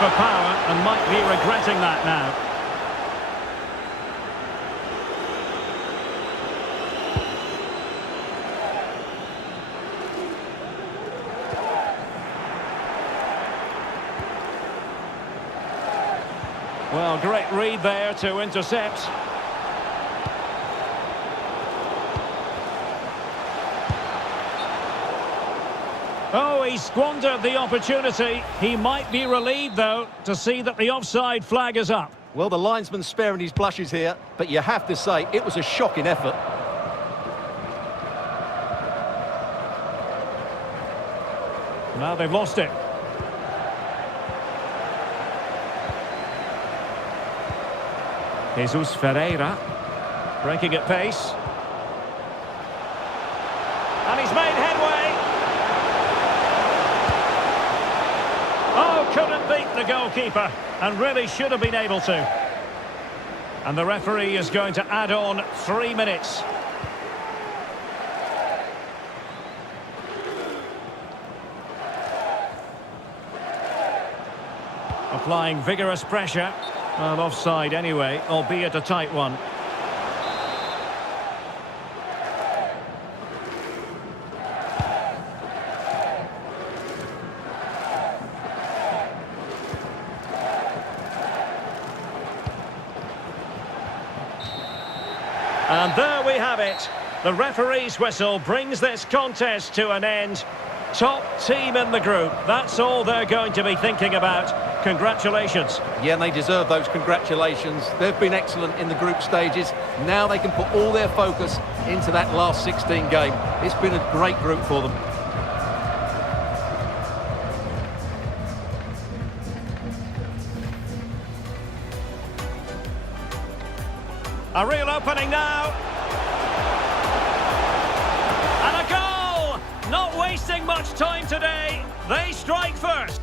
For power and might be regretting that now. Well, great read there to intercept. Oh, he squandered the opportunity. He might be relieved, though, to see that the offside flag is up. Well, the linesman's sparing his blushes here, but you have to say it was a shocking effort. Now they've lost it. Jesus Ferreira, breaking at pace. And he's made headway. Oh, couldn't beat the goalkeeper, and really should have been able to. And the referee is going to add on 3 minutes. Applying vigorous pressure. Well, offside anyway, albeit a tight one. And there we have it. The referee's whistle brings this contest to an end. Top team in the group. That's all they're going to be thinking about. Congratulations. Yeah, and they deserve those congratulations. They've been excellent in the group stages. Now they can put all their focus into that last 16 game. It's been a great group for them. A real opening now. And a goal! Not wasting much time today. They strike first.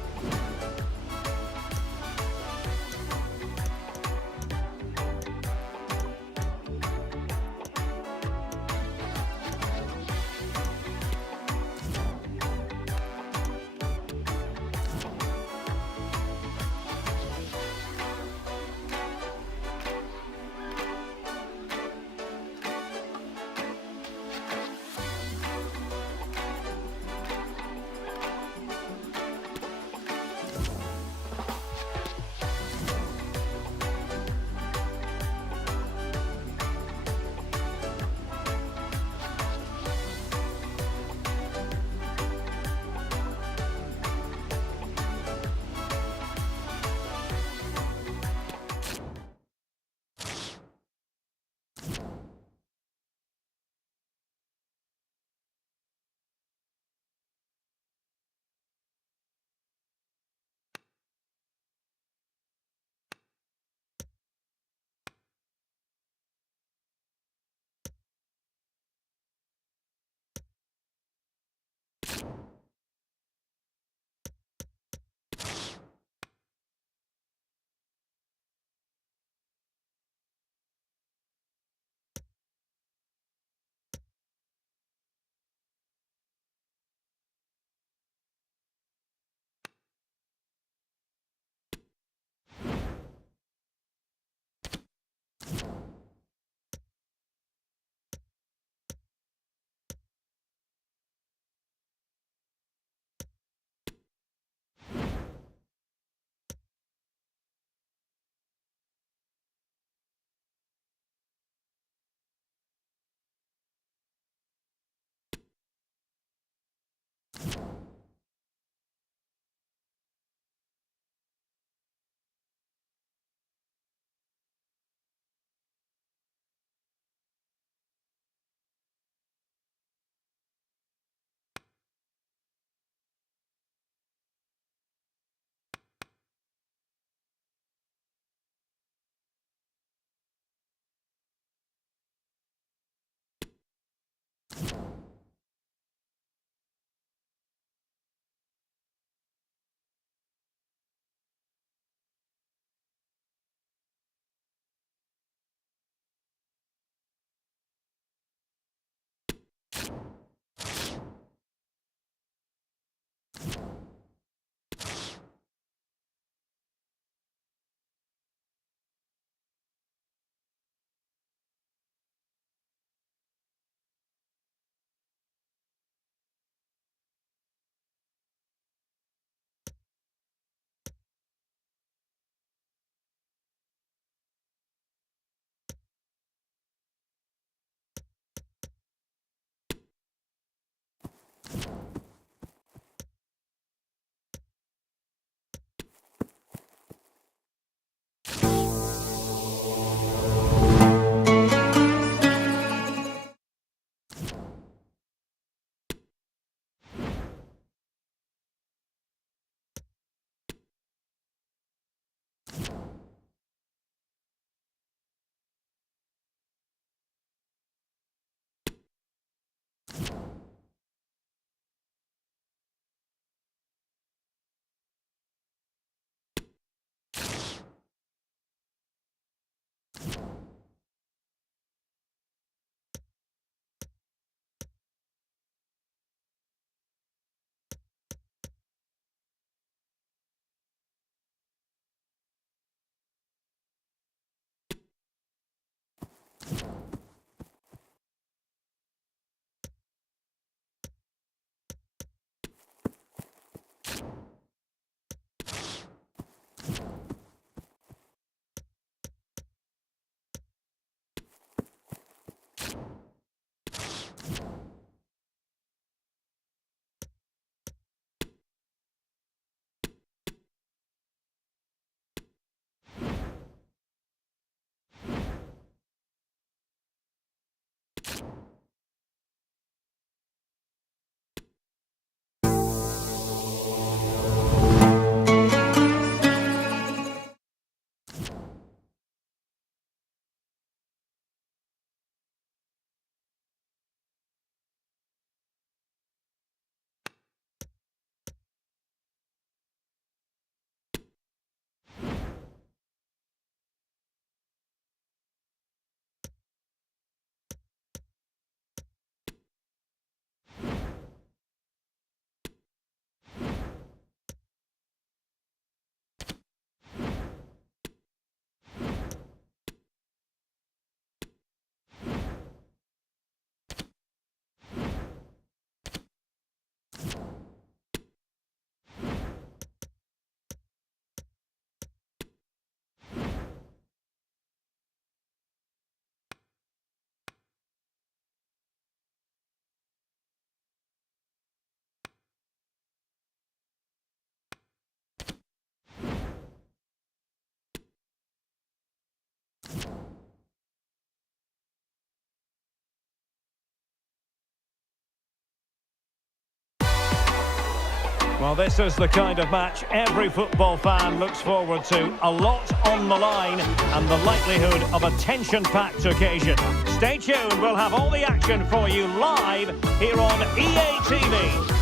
Well, this is the kind of match every football fan looks forward to. A lot on the line and the likelihood of a tension-packed occasion. Stay tuned, we'll have all the action for you live here on EA TV.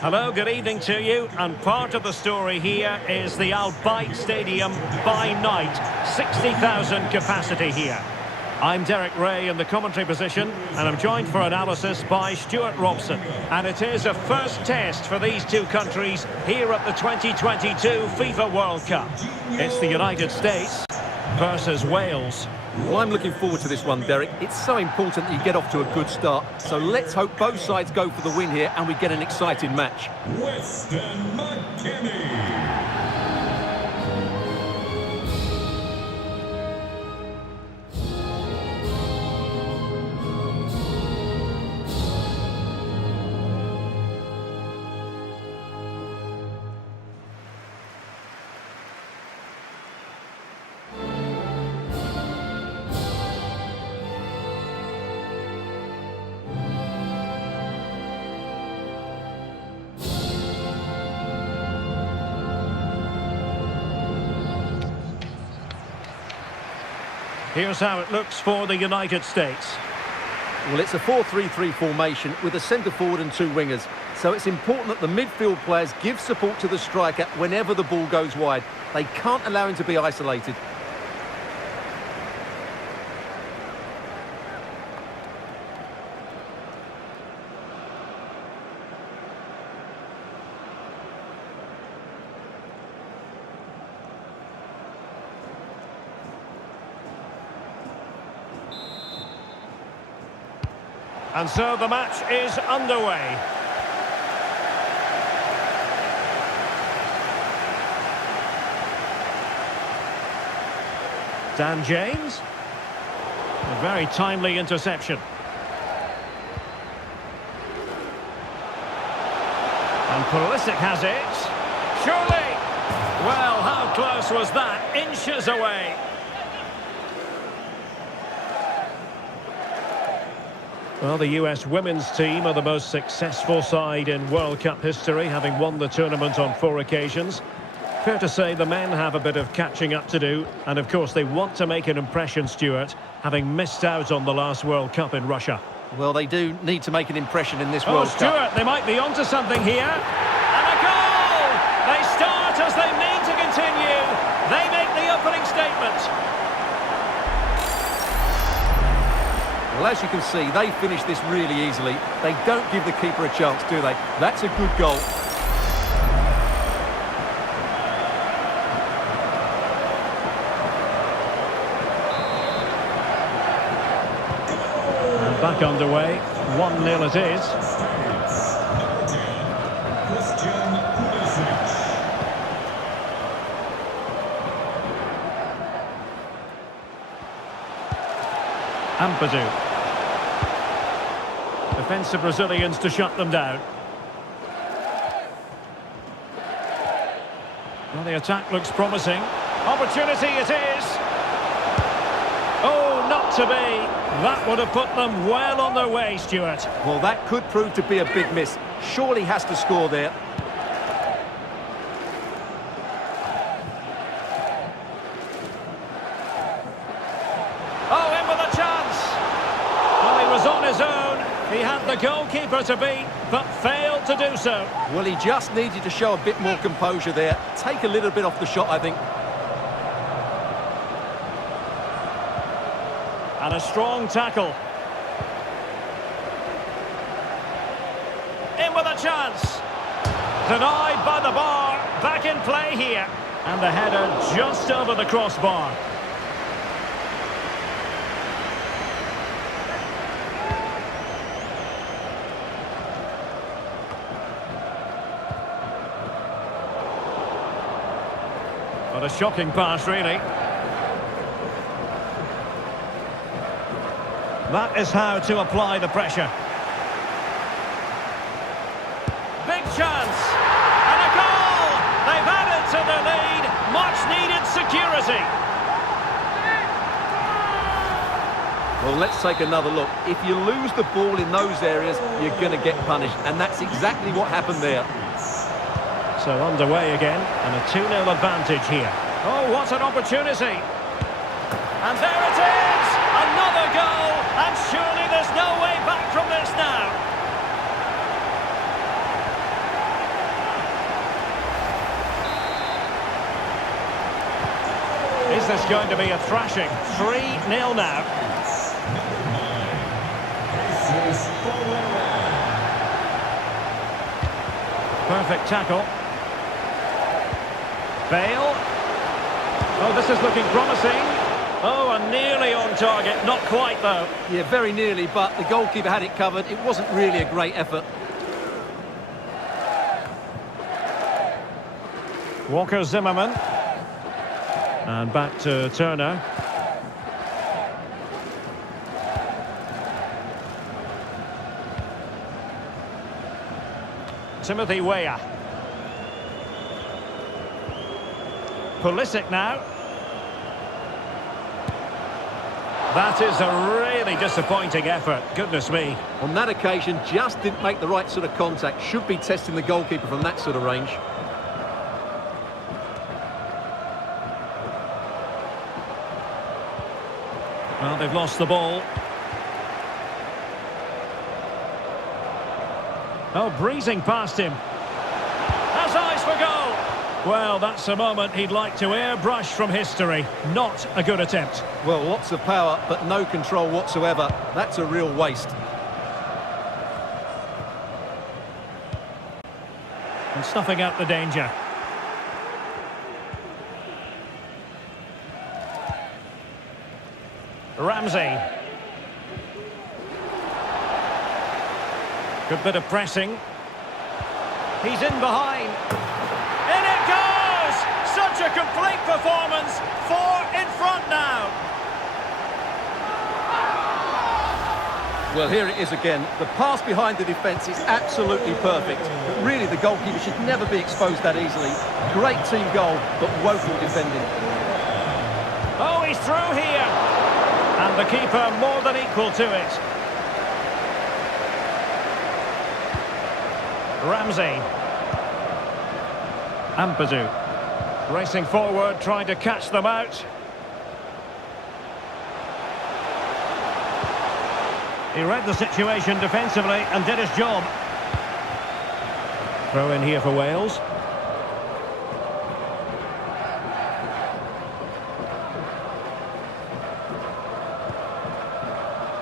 Hello, good evening to you, and part of the story here is the Al Bayt Stadium by night. 60,000 capacity here. I'm Derek Ray in the commentary position, and I'm joined for analysis by Stuart Robson. And it is a first test for these two countries here at the 2022 FIFA World Cup. It's the United States versus Wales. Well, I'm looking forward to this one, Derek. It's so important that you get off to a good start. So let's hope both sides go for the win here and we get an exciting match. Weston McKennie. Here's how it looks for the United States. Well, it's a 4-3-3 formation with a centre forward and two wingers. So it's important that the midfield players give support to the striker whenever the ball goes wide. They can't allow him to be isolated. And so the match is underway. Dan James. A very timely interception. And Pulisic has it. Surely! Well, how close was that? Inches away. Well, the US women's team are the most successful side in World Cup history, having won the tournament on 4 occasions. Fair to say the men have a bit of catching up to do, and of course they want to make an impression, Stuart, having missed out on the last World Cup in Russia. Well, they do need to make an impression in this World Cup. Stuart, they might be onto something here. And a goal! They start as they mean to continue. They make the opening statement. Well, as you can see, they finish this really easily. They don't give the keeper a chance, do they? That's a good goal. And back underway. 1-0 it is. Ampadu. Defensive Brazilians to shut them down. Well, the attack looks promising. Opportunity it is. Oh, not to be. That would have put them well on their way, Stuart. Well, that could prove to be a big miss. Surely has to score there. Oh, in with a chance. Well, he was on his own. He had the goalkeeper to beat, but failed to do so. Well, he just needed to show a bit more composure there. Take a little bit off the shot, I think. And a strong tackle. In with a chance. Denied by the bar. Back in play here. And the header just over the crossbar. What a shocking pass, really. That is how to apply the pressure. Big chance! And a goal! They've added to the lead. Much needed security. opportunity. Well, let's take another look. If you lose the ball in those areas, you're going to get punished. And that's exactly what happened there. So underway again, and a 2-0 advantage here. Oh, what an opportunity! And there it is! Another goal! And surely there's no way back from this now! Is this going to be a thrashing? 3-0 now. Perfect tackle. Bale. Oh, this is looking promising. Oh, and nearly on target. Not quite, though. Yeah, very nearly, but the goalkeeper had it covered. It wasn't really a great effort. Walker Zimmerman. And back to Turner. Timothy Weah. Pulisic now. That is a really disappointing effort. Goodness me. On that occasion, just didn't make the right sort of contact. Should be testing the goalkeeper from that sort of range. Well, they've lost the ball. Oh, breezing past him. Has eyes for goal. Well, that's a moment he'd like to airbrush from history. Not a good attempt. Well, lots of power, but no control whatsoever. That's a real waste. And snuffing out the danger. Ramsey. Good bit of pressing. He's in behind. In it goes! Such a complete performance. 4 in front now. Well, here it is again. The pass behind the defence is absolutely perfect. But really, the goalkeeper should never be exposed that easily. Great team goal, but woeful defending. Oh, he's through here. And the keeper more than equal to it. Ramsey. Ampadu. Racing forward, trying to catch them out. He read the situation defensively and did his job. Throw in here for Wales.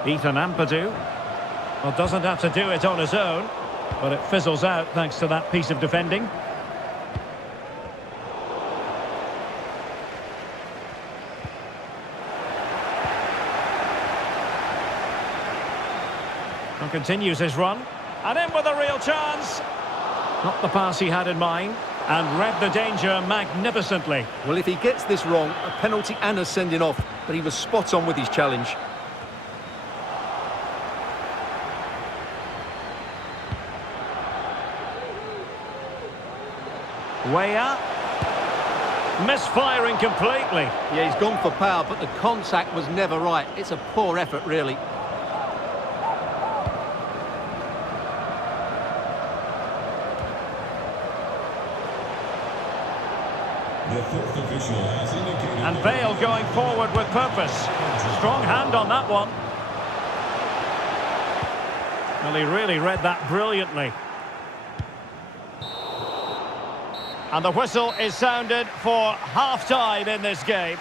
Ethan Ampadu. Well, doesn't have to do it on his own, but it fizzles out thanks to that piece of defending. And continues his run. And in with a real chance. Not the pass he had in mind. And read the danger magnificently. Well, if he gets this wrong, a penalty and a sending off, but he was spot on with his challenge. Weah. Misfiring completely. Yeah, he's gone for power, but the contact was never right. It's a poor effort, really. The fourth official has indicated. And Bale going forward with purpose. Strong hand on that one. Well, he really read that brilliantly. And the whistle is sounded for half-time in this game.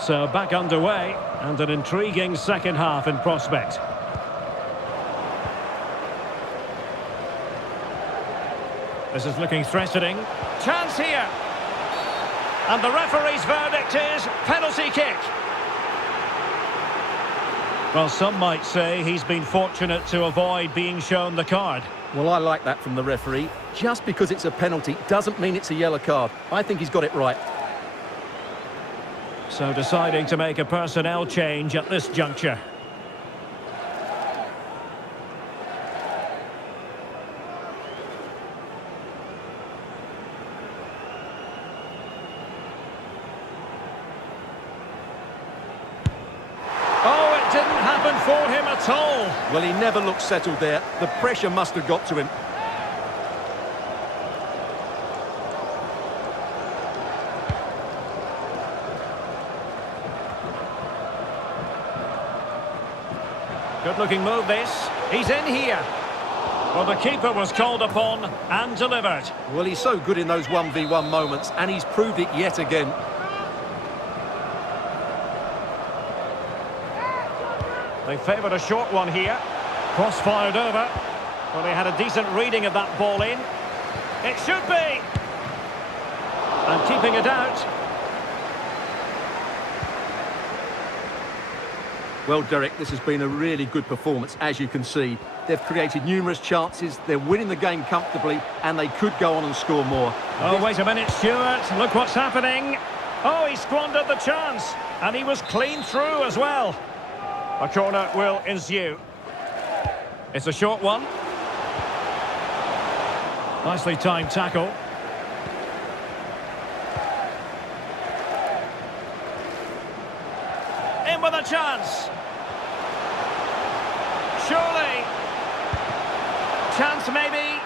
So back underway, and an intriguing second half in prospect. This is looking threatening. Chance here. And the referee's verdict is penalty kick. Well, some might say he's been fortunate to avoid being shown the card. Well, I like that from the referee. Just because it's a penalty doesn't mean it's a yellow card. I think he's got it right. So deciding to make a personnel change at this juncture. Oh, it didn't happen for him at all. Well, he never looked settled there. The pressure must have got to him. Good-looking move, this. He's in here. Well, the keeper was called upon and delivered. Well, he's so good in those 1v1 moments, and he's proved it yet again. They favoured a short one here. Cross fired over. Well, they had a decent reading of that ball in. It should be. And keeping it out. Well, Derek, this has been a really good performance, as you can see. They've created numerous chances, they're winning the game comfortably, and they could go on and score more. Oh, wait a minute, Stuart. Look what's happening. Oh, he squandered the chance. And he was clean through as well. A corner will ensue. It's a short one. Nicely timed tackle. In with a chance. Surely. Chance maybe.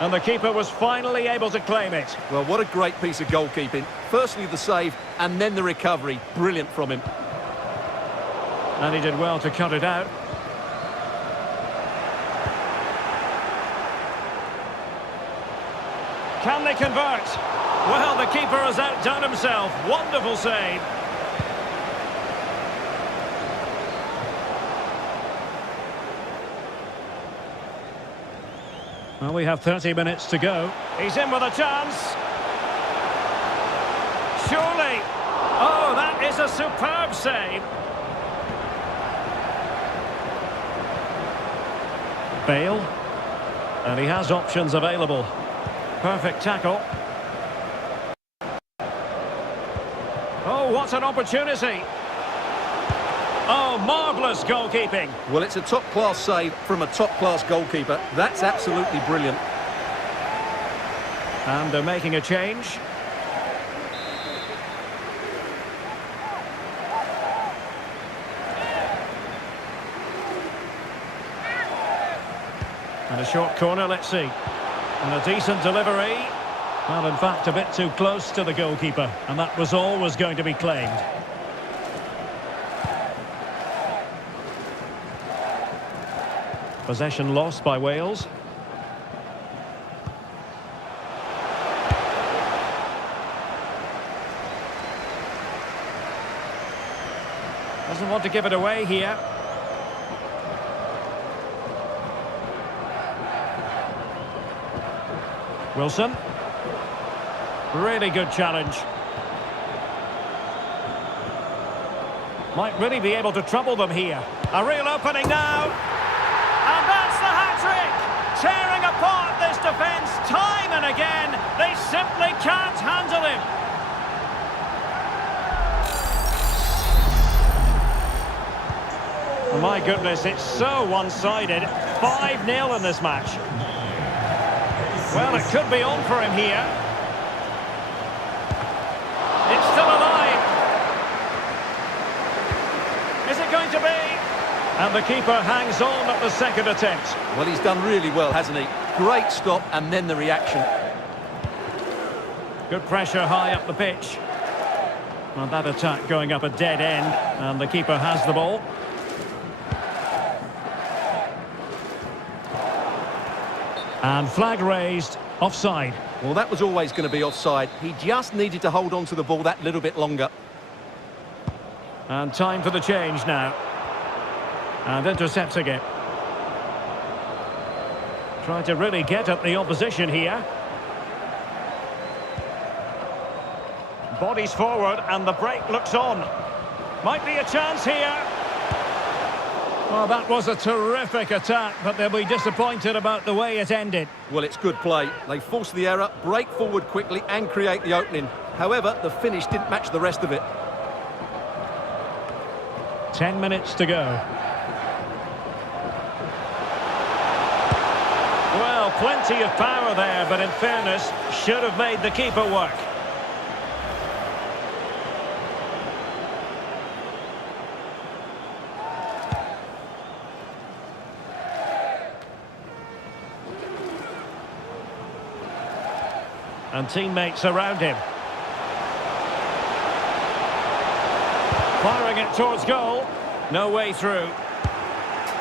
And the keeper was finally able to claim it. Well, what a great piece of goalkeeping. Firstly the save, and then the recovery. Brilliant from him. And he did well to cut it out. Can they convert? Well, the keeper has outdone himself. Wonderful save. Well, we have 30 minutes to go. He's in with a chance. Surely. Oh, that is a superb save. Bale. And he has options available. Perfect tackle. Oh, what an opportunity. Oh, marvellous goalkeeping. Well, it's a top-class save from a top-class goalkeeper. That's absolutely brilliant. And they're making a change. And a short corner, let's see. And a decent delivery. Well, in fact, a bit too close to the goalkeeper. And that was always going to be claimed. Possession lost by Wales. Doesn't want to give it away here. Wilson. Really good challenge. Might really be able to trouble them here. A real opening now. And that's the hat-trick! Tearing apart this defence time and again. They simply can't handle him. Oh my goodness, it's so one-sided. 5-0 in this match. Well, it could be on for him here. It's still alive. Is it going to be? And the keeper hangs on at the second attempt. Well, he's done really well, hasn't he? Great stop, and then the reaction. Good pressure high up the pitch. Well, that attack going up a dead end, and the keeper has the ball. And flag raised, offside. Well, that was always going to be offside. He just needed to hold on to the ball that little bit longer. And time for the change now. And intercepting it. Trying to really get at the opposition here. Bodies forward and the break looks on. Might be a chance here. Well, that was a terrific attack, but they'll be disappointed about the way it ended. Well, it's good play. They force the error, break forward quickly and create the opening. However, the finish didn't match the rest of it. 10 minutes to go. Well, plenty of power there, but in fairness, should have made the keeper work. And teammates around him. Firing it towards goal. No way through.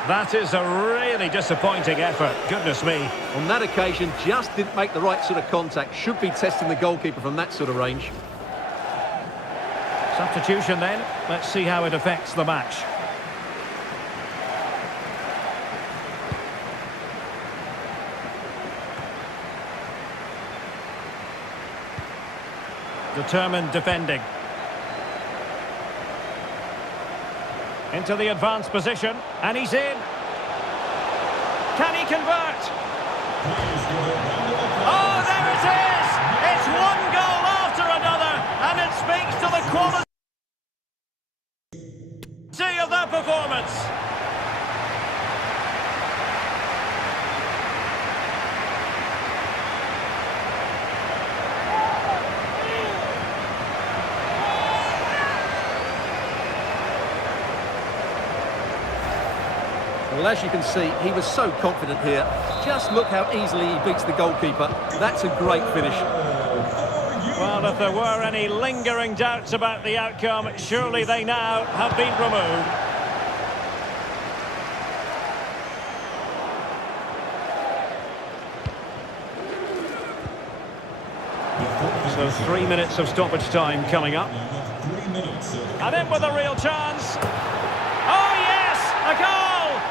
That is a really disappointing effort. Goodness me. On that occasion, just didn't make the right sort of contact. Should be testing the goalkeeper from that sort of range. Substitution then. Let's see how it affects the match. Determined defending. Into the advanced position, and he's in. Can he convert? Oh, there it is! It's one goal after another, and it speaks to the quality of that performance. Well, as you can see, he was so confident here. Just look how easily he beats the goalkeeper. That's a great finish. Well, if there were any lingering doubts about the outcome, surely they now have been removed. So 3 minutes of stoppage time coming up. And in with a real chance. Oh, yes! A goal!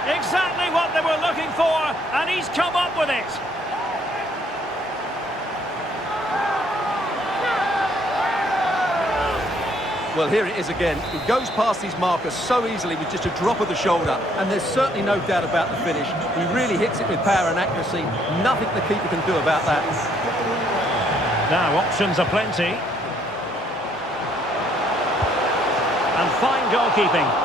Exactly what they were looking for, and he's come up with it. Well, here it is again. He goes past his marker so easily with just a drop of the shoulder, and there's certainly no doubt about the finish. He really hits it with power and accuracy. Nothing the keeper can do about that. Now, options are plenty. And fine goalkeeping.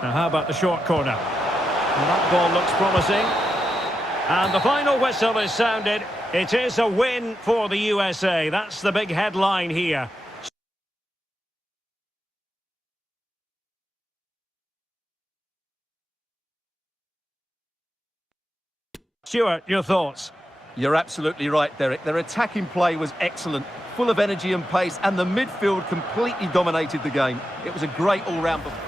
Now, how about the short corner? Well, that ball looks promising. And the final whistle is sounded. It is a win for the USA. That's the big headline here. Stuart, your thoughts? You're absolutely right, Derek. Their attacking play was excellent, full of energy and pace, and the midfield completely dominated the game. It was a great all-round performance.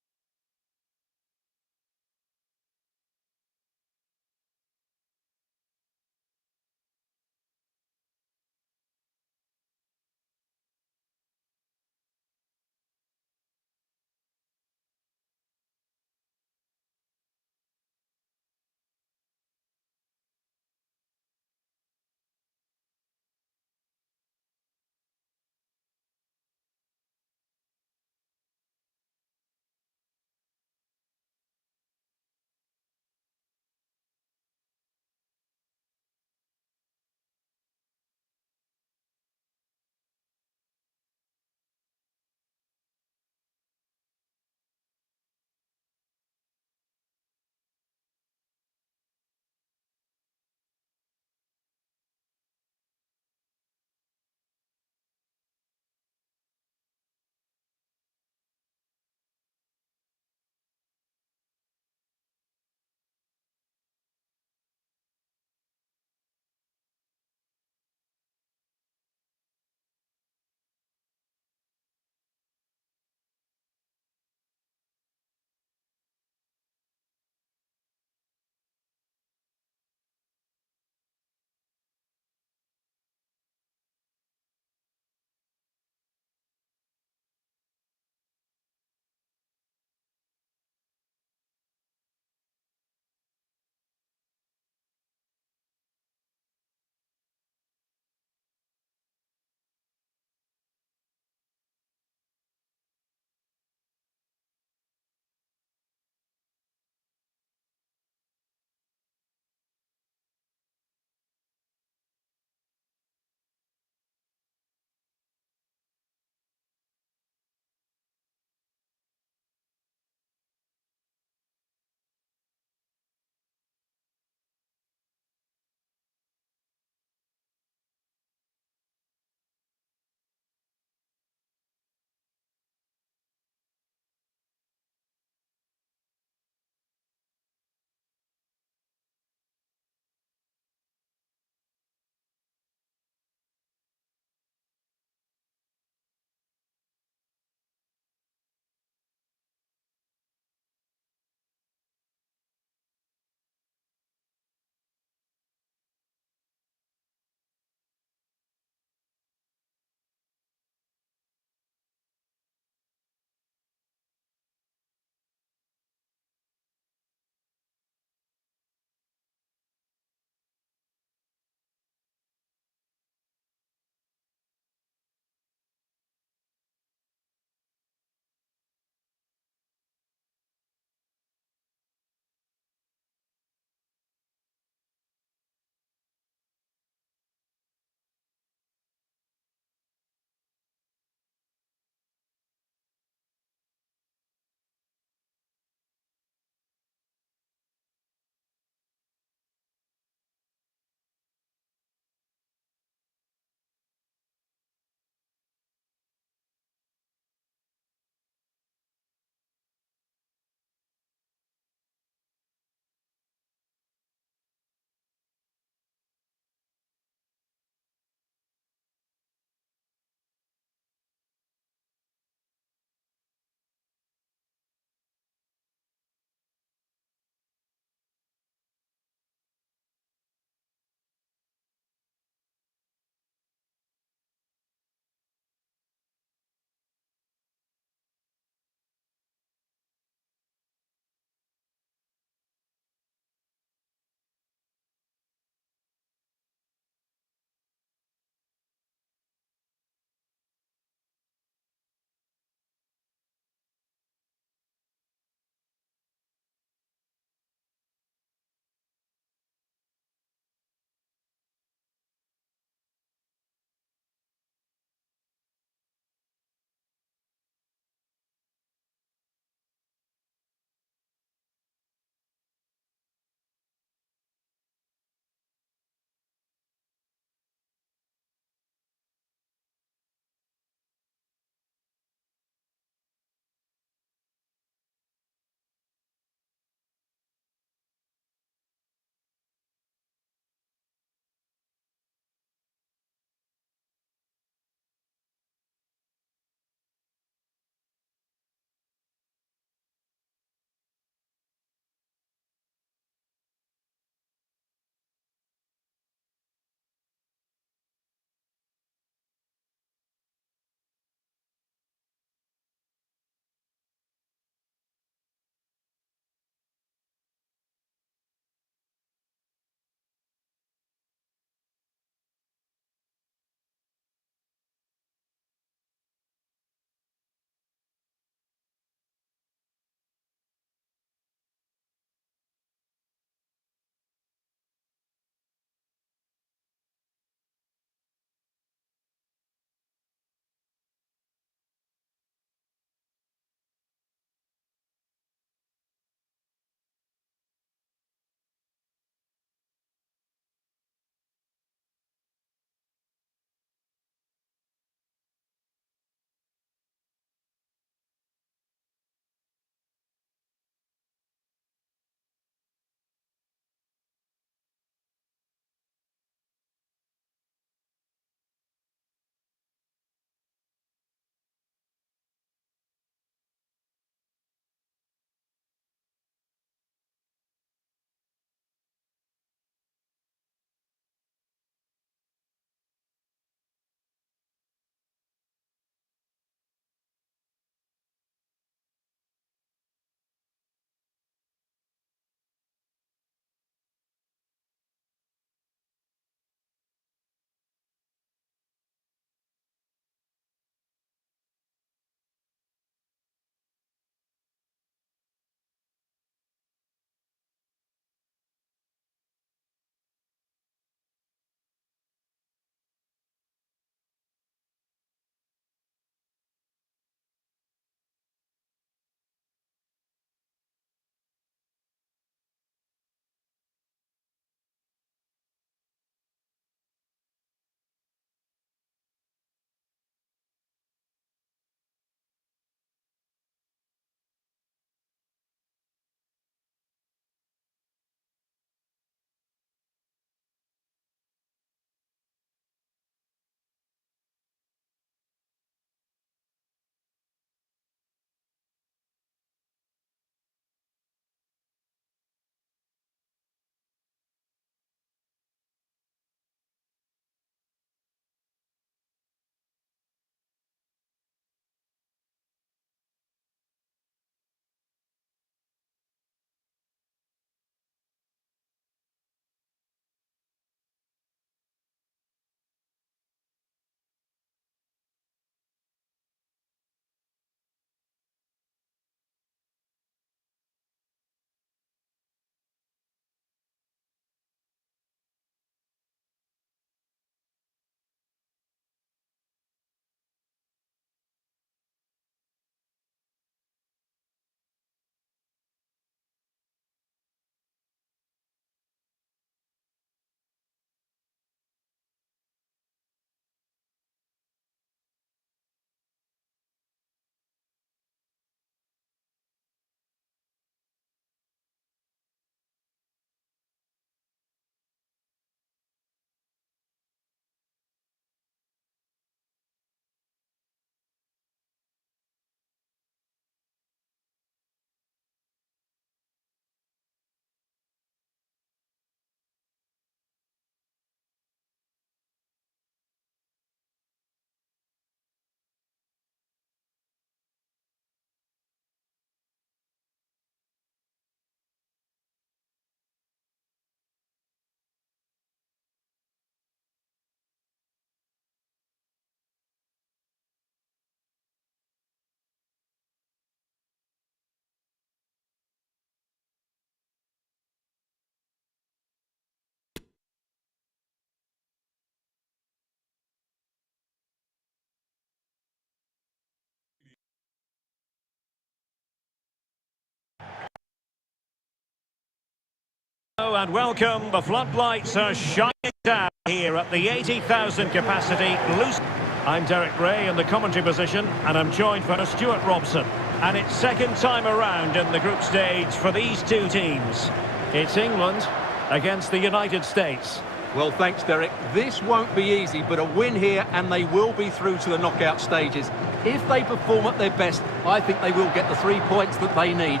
And welcome. The floodlights are shining down here at the 80,000 capacity loose. I'm Derek Ray in the commentary position, and I'm joined by Stuart Robson. And it's second time around in the group stage for these two teams. It's England against the United States. Well, thanks, Derek. This won't be easy, but a win here and they will be through to the knockout stages. If they perform at their best, I think they will get the 3 points that they need.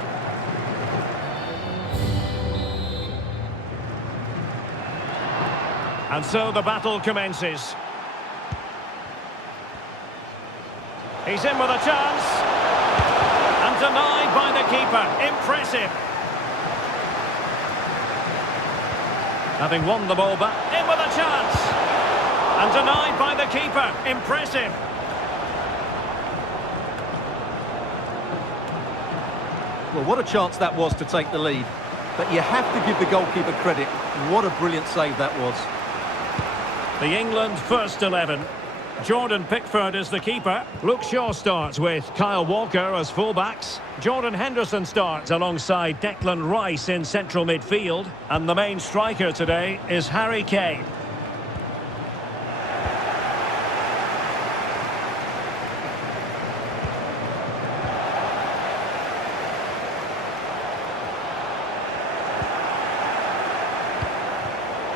And so the battle commences. He's in with a chance. And denied by the keeper. Impressive. Having won the ball back. In with a chance. And denied by the keeper. Impressive. Well, what a chance that was to take the lead. But you have to give the goalkeeper credit. What a brilliant save that was. The England first 11. Jordan Pickford is the keeper. Luke Shaw starts with Kyle Walker as fullbacks. Jordan Henderson starts alongside Declan Rice in central midfield. And the main striker today is Harry Kane.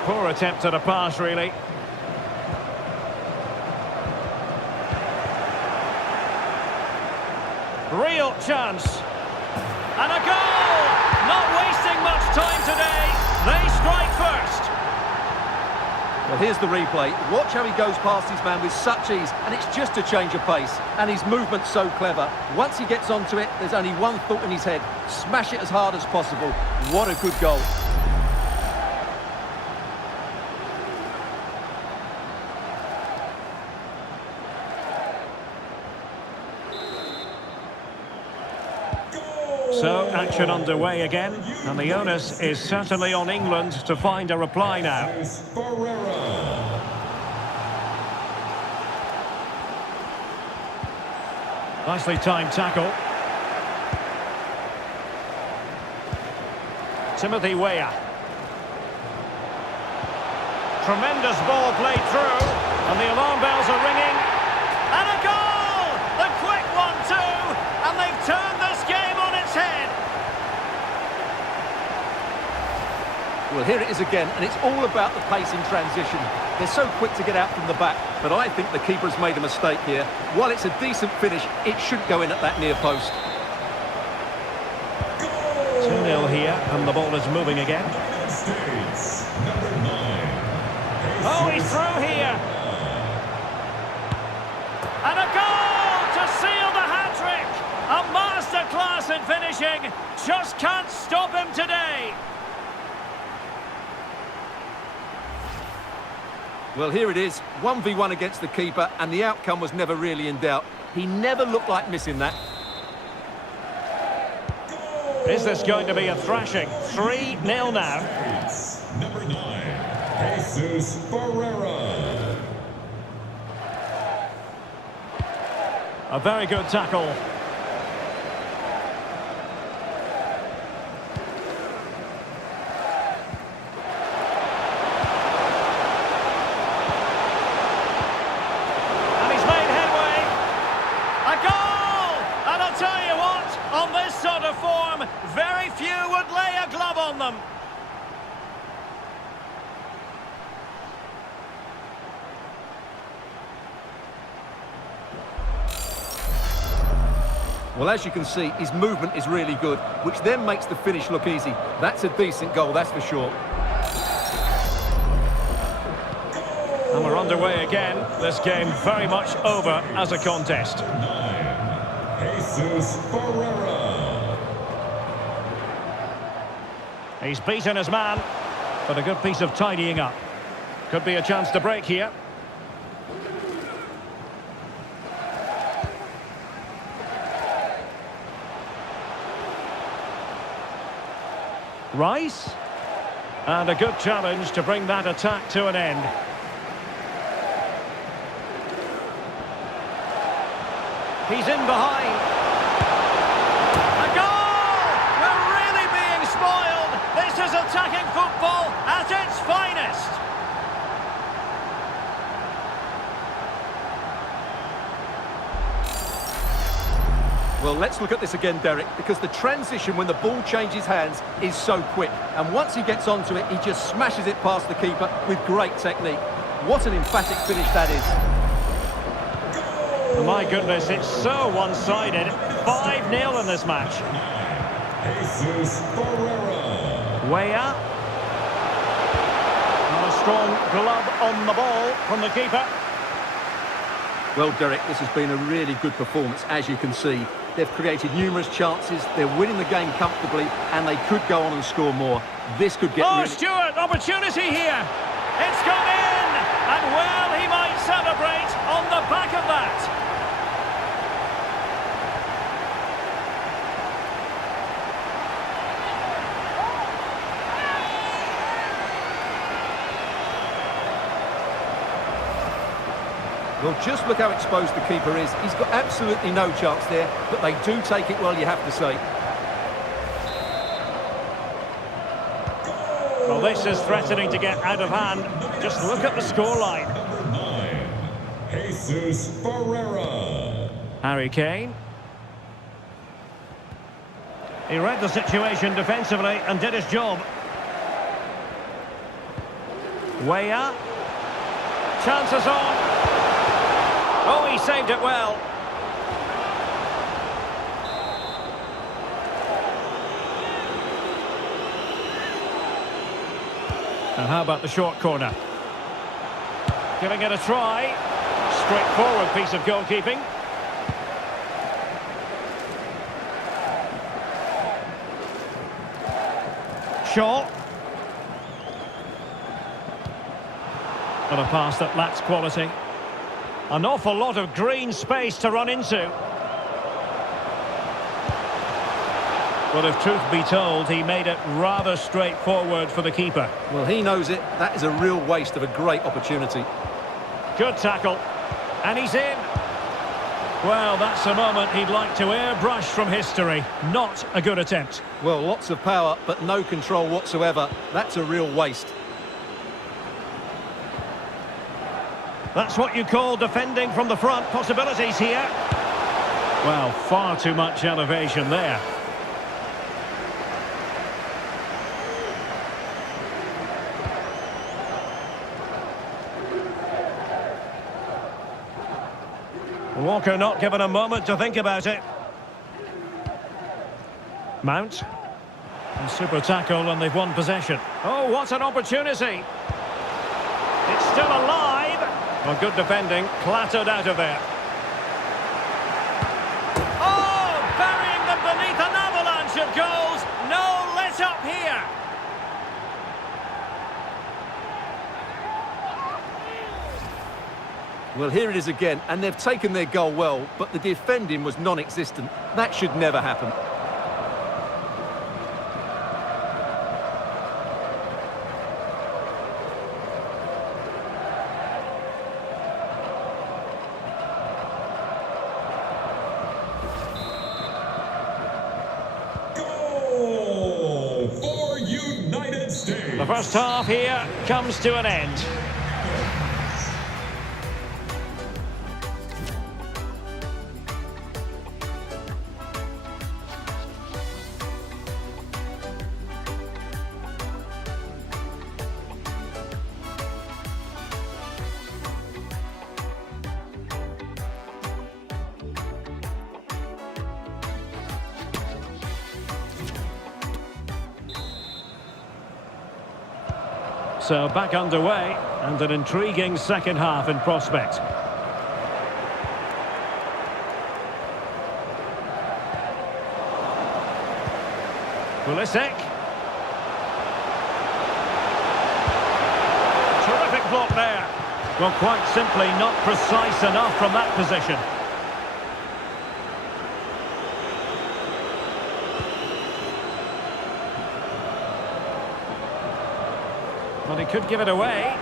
Poor attempt at a pass, really. Real chance. And a goal! Not wasting much time today. They strike first. Well, here's the replay. Watch how he goes past his man with such ease, and it's just a change of pace. And his movement's so clever. Once he gets onto it, there's only one thought in his head. Smash it as hard as possible. What a good goal. So, action underway again, and the onus is certainly on England to find a reply now. Nicely timed tackle. Timothy Weah. Tremendous ball played through, and the alarm bells are ringing. And a goal! The quick one too, and they've turned this game on its head. Well, here it is again, and it's all about the pace in transition. They're so quick to get out from the back, but I think the keeper's made a mistake here. While it's a decent finish, it shouldn't go in at that near post. 2-0 here, and the ball is moving again. Oh, he's through here. And a goal to seal the hat-trick. A masterclass in finishing. Just can't stop him today. Well, here it is, 1v1 against the keeper, and the outcome was never really in doubt. He never looked like missing that. Is this going to be a thrashing? 3-0 now. Number 9, Jesus Ferreira. A very good tackle. On this sort of form, very few would lay a glove on them. Well, as you can see, his movement is really good, which then makes the finish look easy. That's a decent goal, that's for sure. And we're underway again. This game very much over as a contest. 9, Jesus Ferreira. He's beaten his man, but a good piece of tidying up. Could be a chance to break here. Rice. And a good challenge to bring that attack to an end. He's in behind. A goal! We're really being spoiled. This is attacking football. at its finest. Well, let's look at this again, Derek, because the transition when the ball changes hands is so quick. And once he gets onto it, he just smashes it past the keeper with great technique. What an emphatic finish that is. My goodness, it's so one-sided. 5-0 in this match. Jesus Ferreira. Weah. And a strong glove on the ball from the keeper. Well, Derek, this has been a really good performance, as you can see. They've created numerous chances, they're winning the game comfortably, and they could go on and score more. This could get really... Stewart, opportunity here. It's gone in, and well, he might celebrate on the back of that. Well, just look how exposed the keeper is. He's got absolutely no chance there, but they do take it well, you have to say. Well, this is threatening to get out of hand. Just look at the scoreline. Number 9, Jesus Ferreira. Harry Kane. He read the situation defensively and did his job. Weah. Chances on. Oh, he saved it well. And how about the short corner? Giving it a try. Straightforward piece of goalkeeping. Shaw. And a pass that lacks quality. An awful lot of green space to run into. But if truth be told, he made it rather straightforward for the keeper. Well, he knows it. That is a real waste of a great opportunity. Good tackle. And he's in. Well, that's a moment he'd like to airbrush from history. Not a good attempt. Well, lots of power, but no control whatsoever. That's a real waste. That's what you call defending from the front. Possibilities here. Well, far too much elevation there. Walker not given a moment to think about it. Mount. And super tackle, and they've won possession. Oh, what an opportunity. It's still alive. Well, good defending, clattered out of there. Oh, burying them beneath an avalanche of goals. No let up here. Well, here it is again, and they've taken their goal well, but the defending was non-existent. That should never happen. The first half here comes to an end. So back underway, and an intriguing second half in prospect. Pulisic. Terrific block there. Well, quite simply not precise enough from that position. Well, he could give it away.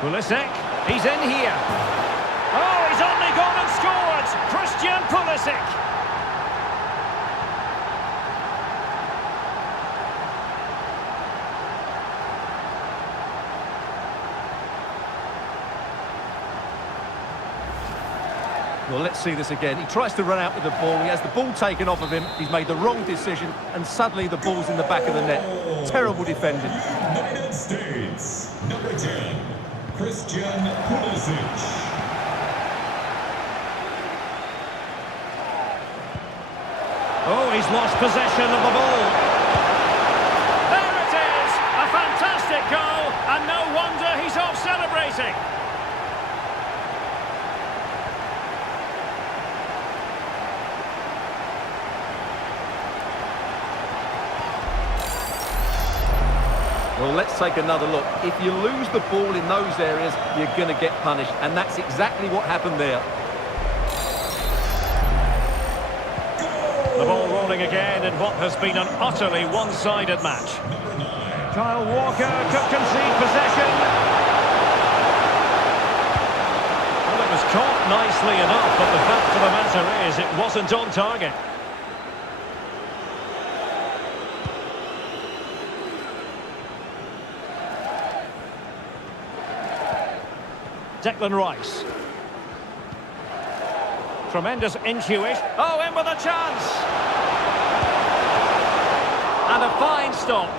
Pulisic, he's in here. Oh, he's only gone and scored! Christian Pulisic. Well, let's see this again. He tries to run out with the ball. He has the ball taken off of him. He's made the wrong decision, and suddenly the ball's in the back of the net. Terrible defending. United States, number 10, Christian Pulisic. Oh, he's lost possession of the ball. There it is! A fantastic goal, and no wonder he's off celebrating. Well, let's take another look. If you lose the ball in those areas, you're going to get punished, and that's exactly what happened there. The ball rolling again in what has been an utterly one-sided match. Kyle Walker could concede possession. Well, it was caught nicely enough, but the fact of the matter is it wasn't on target. Declan Rice. Tremendous intuition. Oh, in with a chance. And a fine stop.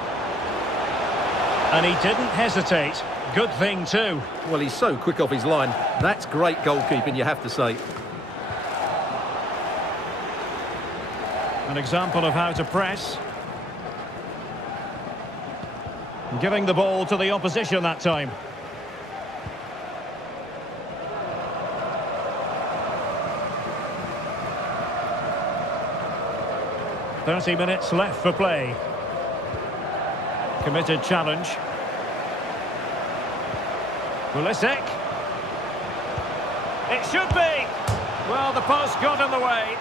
And he didn't hesitate. Good thing too. Well, he's so quick off his line. That's great goalkeeping, you have to say. An example of how to press. Giving the ball to the opposition that time. "30 minutes left for play." Committed challenge. Pulisic. It should be. Well, the post got in the way.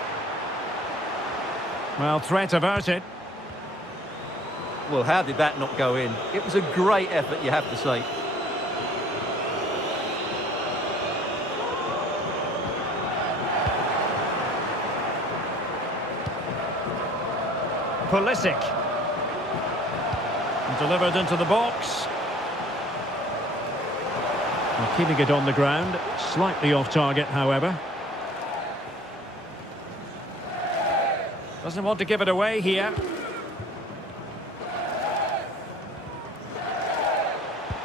Well, threat averted. Well, how did that not go in? It was a great effort, you have to say. Pulisic. Delivered into the box. Well, keeping it on the ground. Slightly off target, however. Doesn't want to give it away here.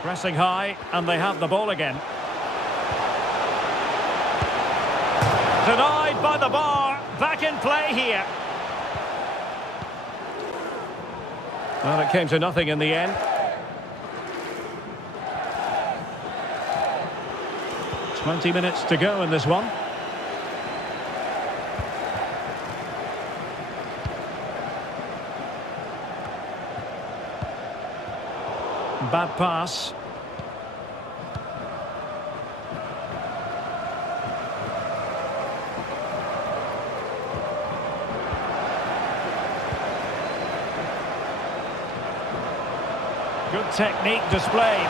Pressing high, and they have the ball again. Denied by the bar. Back in play here. Well, it came to nothing in the end. 20 minutes to go in this one. Bad pass. Good technique displayed.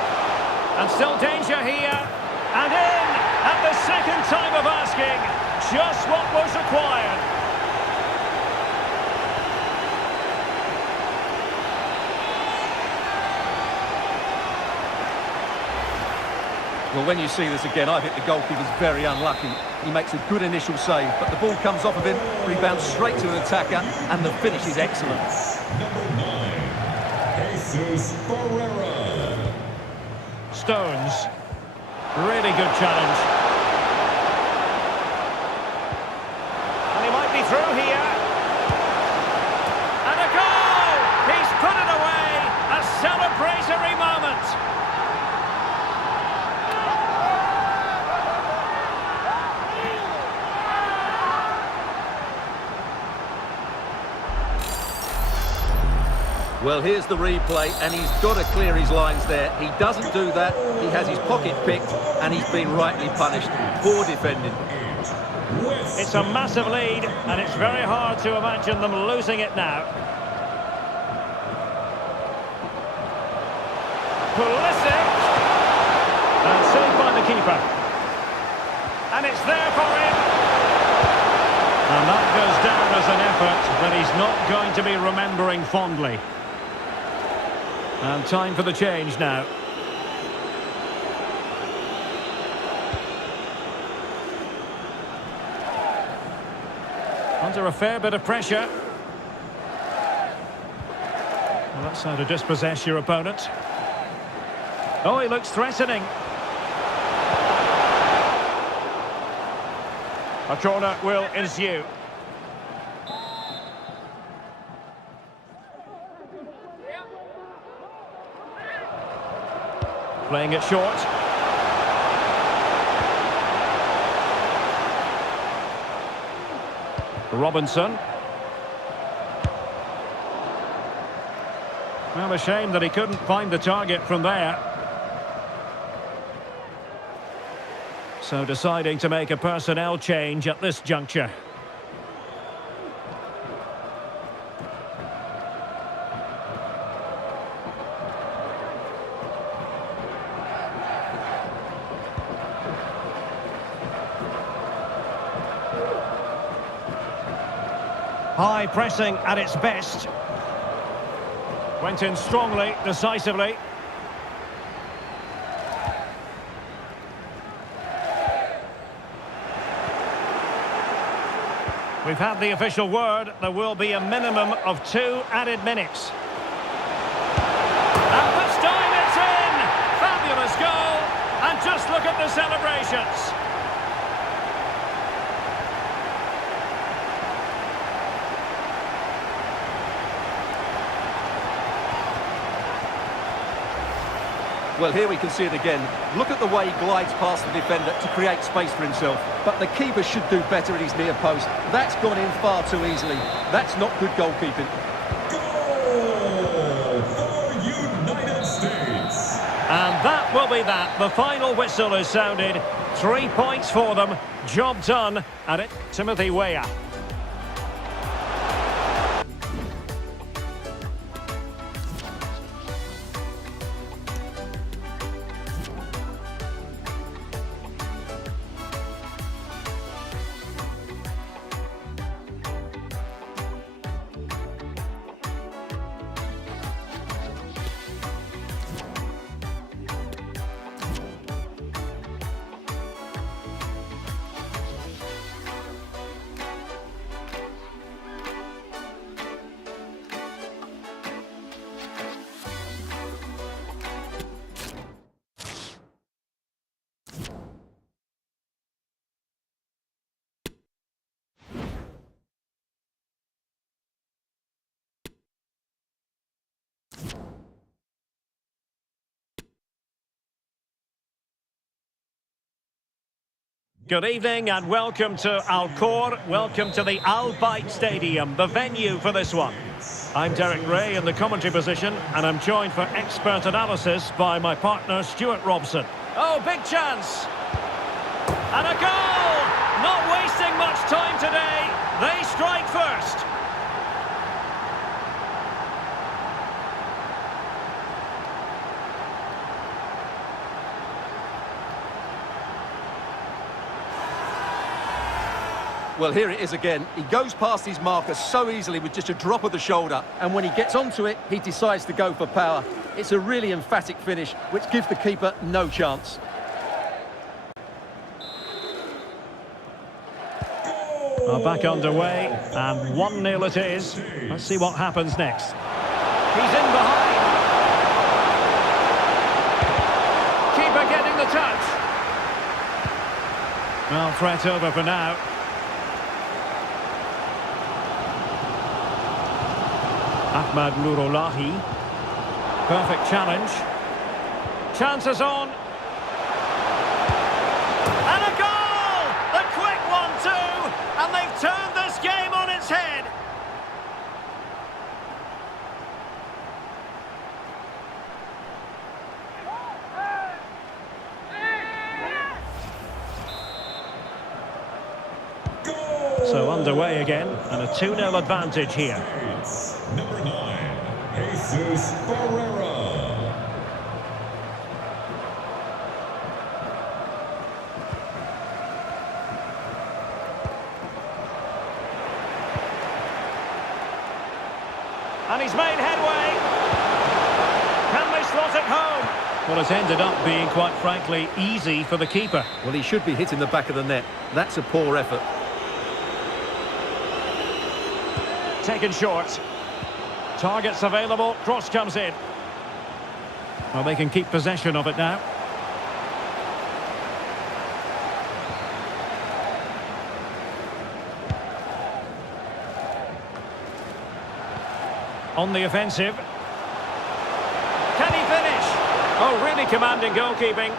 And still danger here. And in at the second time of asking. Just what was required. Well, when you see this again, I think the goalkeeper's very unlucky. He makes a good initial save, but the ball comes off of him, rebounds straight to an attacker, and the finish is excellent. Number 9, Jesus Ferreira. Stones. Really good challenge. And he might be through here. And a goal! He's put it away. A celebratory moment. Well, here's the replay, and he's got to clear his lines there. He doesn't do that. He has his pocket picked, and he's been rightly punished. Poor defending. It's a massive lead, and it's very hard to imagine them losing it now. Pulisic. And saved by the keeper. And it's there for him. And that goes down as an effort that he's not going to be remembering fondly. And time for the change now. Under a fair bit of pressure. Well, that's how to dispossess your opponent. Oh, he looks threatening. A corner will ensue. Playing it short. Robinson. Well, a shame that he couldn't find the target from there. So deciding to make a personnel change at this juncture. High pressing at its best. Went in strongly, decisively. We've had the official word. There will be a minimum of 2 added minutes. And this time it's in! Fabulous goal! And just look at the celebrations. Well, here we can see it again. Look at the way he glides past the defender to create space for himself. But the keeper should do better at his near post. That's gone in far too easily. That's not good goalkeeping. Goal for United States. And that will be that. The final whistle is sounded. 3 points for them. Job done. And it, Timothy Weah. Good evening and welcome to Al Khor. Welcome to the Al Bayt Stadium, the venue for this one. I'm Derek Ray in the commentary position, and I'm joined for expert analysis by my partner Stuart Robson. Oh, big chance! And a goal! Not wasting much time today. They strike first. Well, here it is again. He goes past his marker so easily with just a drop of the shoulder. And when he gets onto it, he decides to go for power. It's a really emphatic finish, which gives the keeper no chance. Back underway, and 1-0 it is. Let's see what happens next. He's in behind. Keeper getting the touch. Well, threat over for now. Ahmad Nurulahi. Perfect challenge. Chances on. And a goal! The quick one too! And they've turned this game on its head. Goal! So underway again, and a 2-0 advantage here. Number 9, Jesus Ferreira. And he's made headway. Can they slot it home? Well, it's ended up being, quite frankly, easy for the keeper. Well, he should be hitting the back of the net. That's a poor effort. Taken short. Targets available, cross comes in. Well, they can keep possession of it now. On the offensive. Can he finish? Oh, really commanding goalkeeping.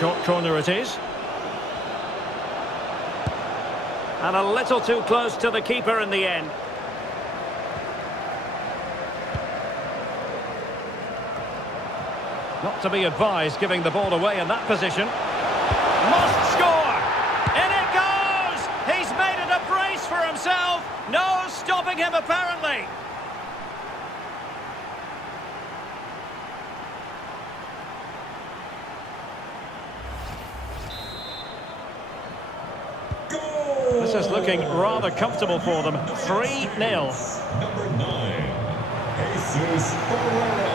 Short corner it is. And a little too close to the keeper in the end. Not to be advised giving the ball away in that position. Must score! In it goes! He's made it a brace for himself. No stopping him apparently. This is looking rather comfortable for them. 3-0. Number 9, Jesus Ferreira.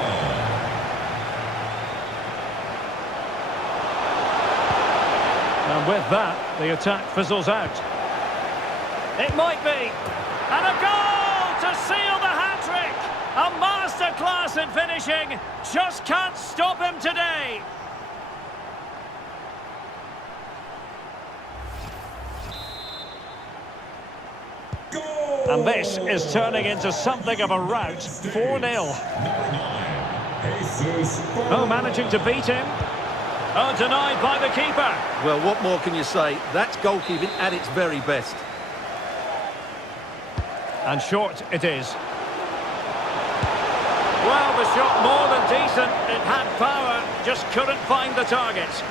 And with that, the attack fizzles out. It might be. And a goal to seal the hat-trick. A masterclass in finishing. Just can't stop him today. And this is turning into something of a rout. 4-0. Oh, managing to beat him. Oh, denied by the keeper. Well, what more can you say? That's goalkeeping at its very best. And short it is. Well, the shot more than decent. It had power, just couldn't find the target.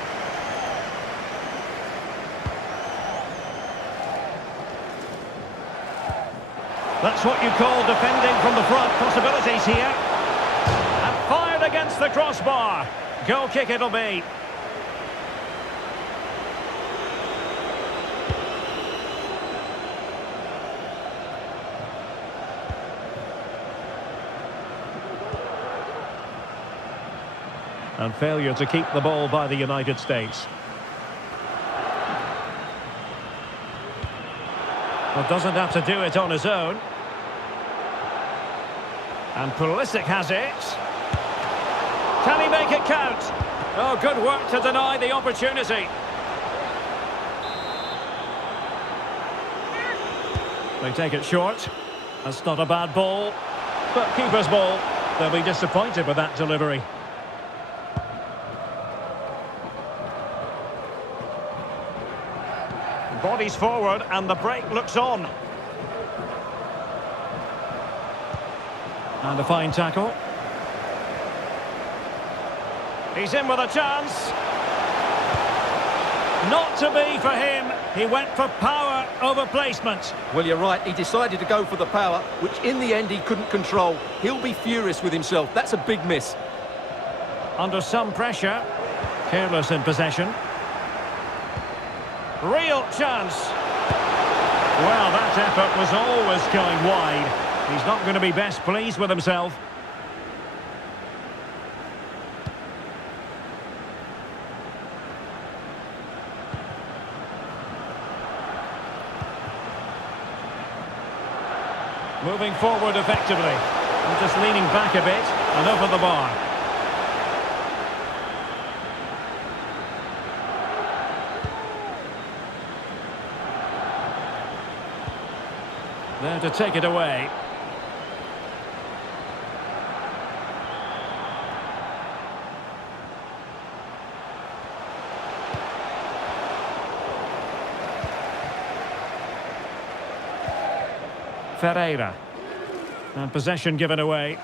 That's what you call defending from the front. Possibilities here. And fired against the crossbar. Goal kick it'll be. And failure to keep the ball by the United States. Well, doesn't have to do it on his own. And Pulisic has it. Can he make it count? Oh, good work to deny the opportunity. They take it short. That's not a bad ball. But keeper's ball. They'll be disappointed with that delivery. Bodies forward and the break looks on. And a fine tackle. He's in with a chance. Not to be for him. He went for power over placement. Well, you're right. He decided to go for the power, which in the end he couldn't control. He'll be furious with himself. That's a big miss. Under some pressure. Careless in possession. Real chance. Well, that effort was always going wide. He's not going to be best pleased with himself. Moving forward effectively. And just leaning back a bit and over the bar. There to take it away. Ferreira. And possession given away.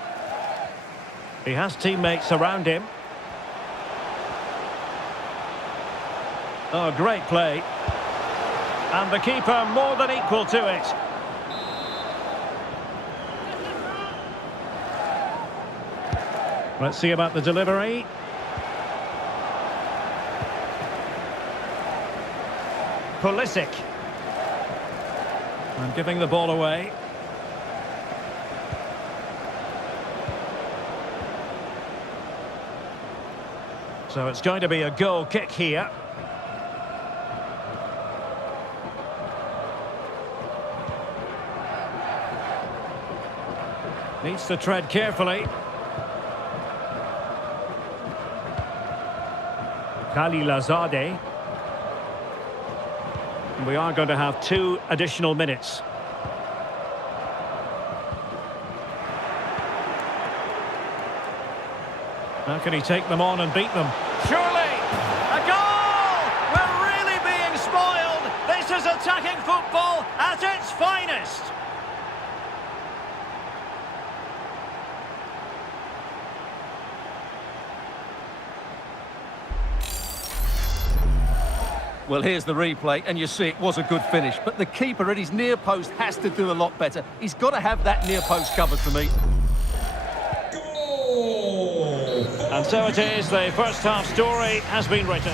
He has teammates around him. Oh, great play. And the keeper more than equal to it. Let's see about the delivery. Pulisic. And giving the ball away. So it's going to be a goal kick here. Needs to tread carefully. Khalilzadeh. We are going to have 2 additional minutes. How can he take them on and beat them? Surely! A goal! We're really being spoiled! This is attacking football at its finest! Well, here's the replay, and you see it was a good finish. But the keeper at his near post has to do a lot better. He's got to have that near post covered for me. Goal! And so it is, the first half story has been written.